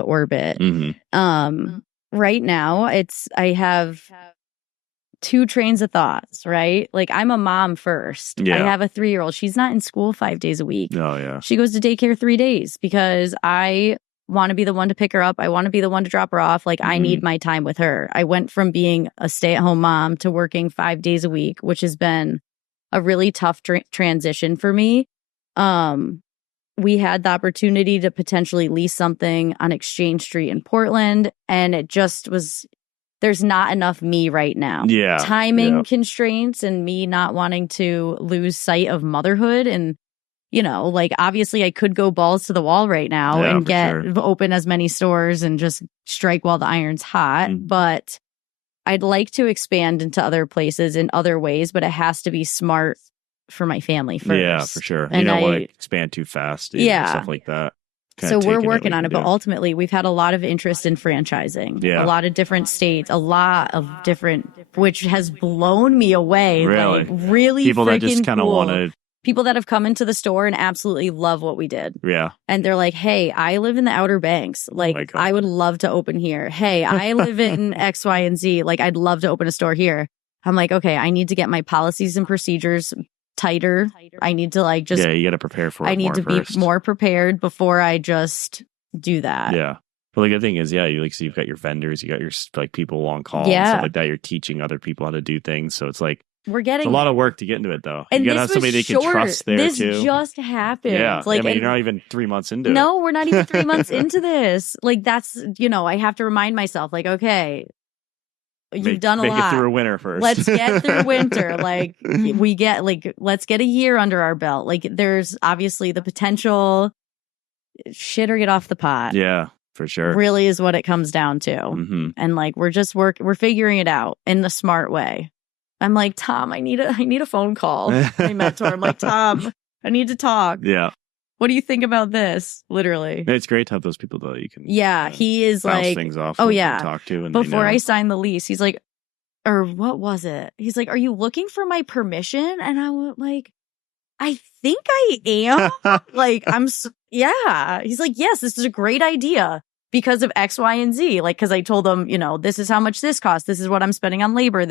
orbit. Mm-hmm. Right now, I have two trains of thoughts, right? Like, I'm a mom first. Yeah. I have a 3-year-old. She's not in school 5 days a week. Oh, yeah. She goes to daycare 3 days because I want to be the one to pick her up. I want to be the one to drop her off. Like, I need my time with her. I went from being a stay-at-home mom to working 5 days a week, which has been a really tough transition for me. We had the opportunity to potentially lease something on Exchange Street in Portland, and it just was... There's not enough me right now. Yeah. Timing constraints and me not wanting to lose sight of motherhood. And, like, obviously I could go balls to the wall right now and open as many stores and just strike while the iron's hot. But I'd like to expand into other places in other ways, but it has to be smart for my family first. Yeah, for sure. And you don't want to expand too fast. Stuff like that. So we're working on it, but ultimately we've had a lot of interest in franchising. A lot of different states, a lot of different, which has blown me away. Really? Like, really people that just kind of cool. want to... People that have come into the store and absolutely love what we did. Yeah. And they're like, hey, I live in the Outer Banks. Like, I would love to open here. Hey, I live in X, Y, and Z. Like, I'd love to open a store here. I'm like, okay, I need to get my policies and procedures tighter. I need to you got to prepare for it. I need to be more prepared before I just do that. Yeah. But the good thing is, so you've got your vendors, you got your people on call and stuff like that. You're teaching other people how to do things. So it's like, it's a lot of work to get into it, though. And you got to have somebody they can trust there, this too. This just happened. Yeah. Like, you're not even 3 months into it. No, we're not even 3 months into this. Like, that's, I have to remind myself, like, okay, you've done a lot. Make it through winter first. Let's get through winter. Like, let's get a year under our belt. Like, there's obviously the potential shit or get off the pot. Yeah, for sure. Really is what it comes down to. And like, we're figuring it out in the smart way. I'm like, Tom, I need a phone call. My mentor. I'm like, Tom, I need to talk. Yeah. What do you think about this? Literally. It's great to have those people that you can he is bounce like things off talk to. And before I signed the lease, he's like, or what was it? He's like, are you looking for my permission? And I was like, I think I am. Like, yeah. He's like, yes, this is a great idea because of X, Y, and Z. Like, because I told him, this is how much this costs. This is what I'm spending on labor.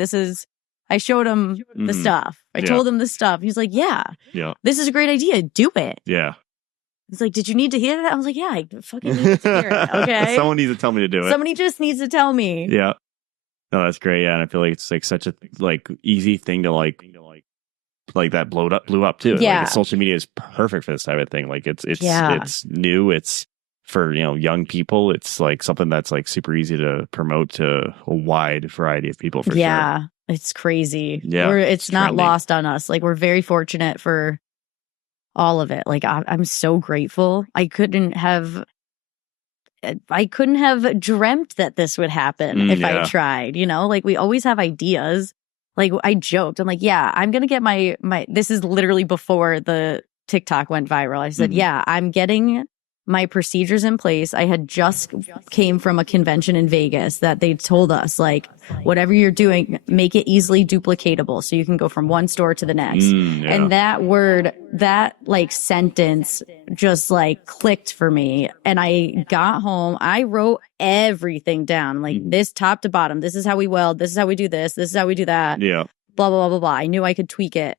I showed him the stuff. I told him the stuff. He's like, yeah, this is a great idea. Do it. Yeah. He's like, did you need to hear that? I was like, yeah, I fucking need to hear it. Okay. Someone needs to tell me to do it. Somebody just needs to tell me. Yeah. No, that's great. Yeah. And I feel like it's like such a easy thing to like that blew up too. Yeah. Like, social media is perfect for this type of thing. Like it's new. It's for, young people. It's like something that's like super easy to promote to a wide variety of people for sure. Yeah. It's crazy. Yeah. It's not lost on us. Like, we're very fortunate for all of it. Like, I'm so grateful. I couldn't have dreamt that this would happen if I tried, like, we always have ideas. Like, I joked, I'm like, yeah, I'm going to get my, this is literally before the TikTok went viral. I said, yeah, I'm getting my procedures in place. I had just came from a convention in Vegas that they told us, like, whatever you're doing, make it easily duplicatable so you can go from one store to the next. And that like sentence just like clicked for me. And I got home, I wrote everything down, like this top to bottom. This is how we weld. This is how we do this. This is how we do that. Yeah. Blah, blah, blah, blah, blah. I knew I could tweak it.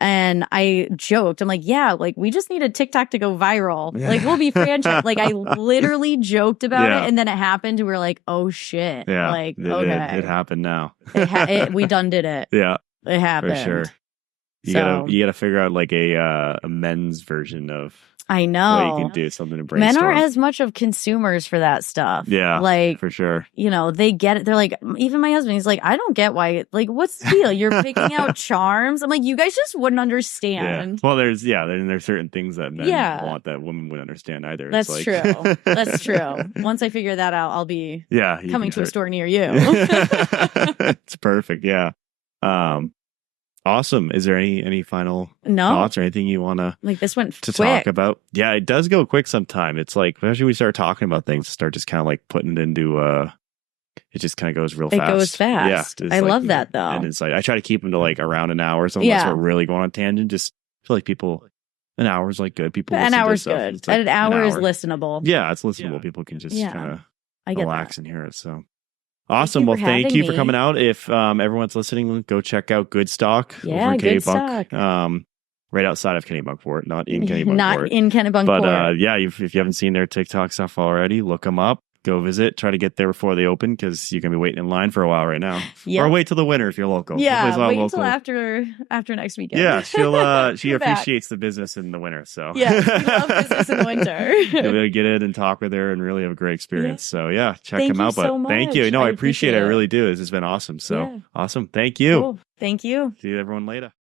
And I joked, I'm like, yeah, like, we just need a TikTok to go viral. Like, we'll be franchised. Like, I literally joked about it. And then it happened. And we were like, oh, shit. Yeah. Like, okay. It happened now. We done did it. Yeah. It happened. For sure. You gotta figure out like a men's version of I know. what you can do, something to brainstorm. Men aren't as much of consumers for that stuff. Yeah. Like, for sure. They get it. They're like, even my husband, he's like, I don't get why, like, what's the deal? You're picking out charms. I'm like, you guys just wouldn't understand. Yeah. Well, there's certain things that men want that women wouldn't understand either. That's true. That's true. Once I figure that out, I'll be coming to a store near you. It's perfect. Yeah. Awesome. Is there any final thoughts or anything you want to this went to quick. talk about? Yeah, it does go quick sometime. It's like, especially when we start talking about things, start just kind of like putting it into it just kind of goes real It fast. goes fast. Yeah, I love that though. And it's like I try to keep them to like around an hour. So unless we're really going on tangent, just feel like an hour is like good. People an hour's good. Like an hour is listenable. Yeah, it's listenable. People can just kind of relax and hear it. So awesome. Thank you Thank you for coming out. If everyone's listening, go check out Goodstock over in Kennebunk. Right outside of Kennebunkport, not in Kennebunkport. Not in Kennebunkport. But if you haven't seen their TikTok stuff already, look them up. Go visit. Try to get there before they open because you're going to be waiting in line for a while right now. Yep. Or wait till the winter if you're local. Yeah, wait until after next weekend. Yeah, she appreciates the business in the winter. So yeah, she loves business in the winter. You'll be able to get in and talk with her and really have a great experience. So check them out. So much. Thank you. No, I appreciate it. I really do. This has been awesome. So awesome. Thank you. Cool. Thank you. See everyone later.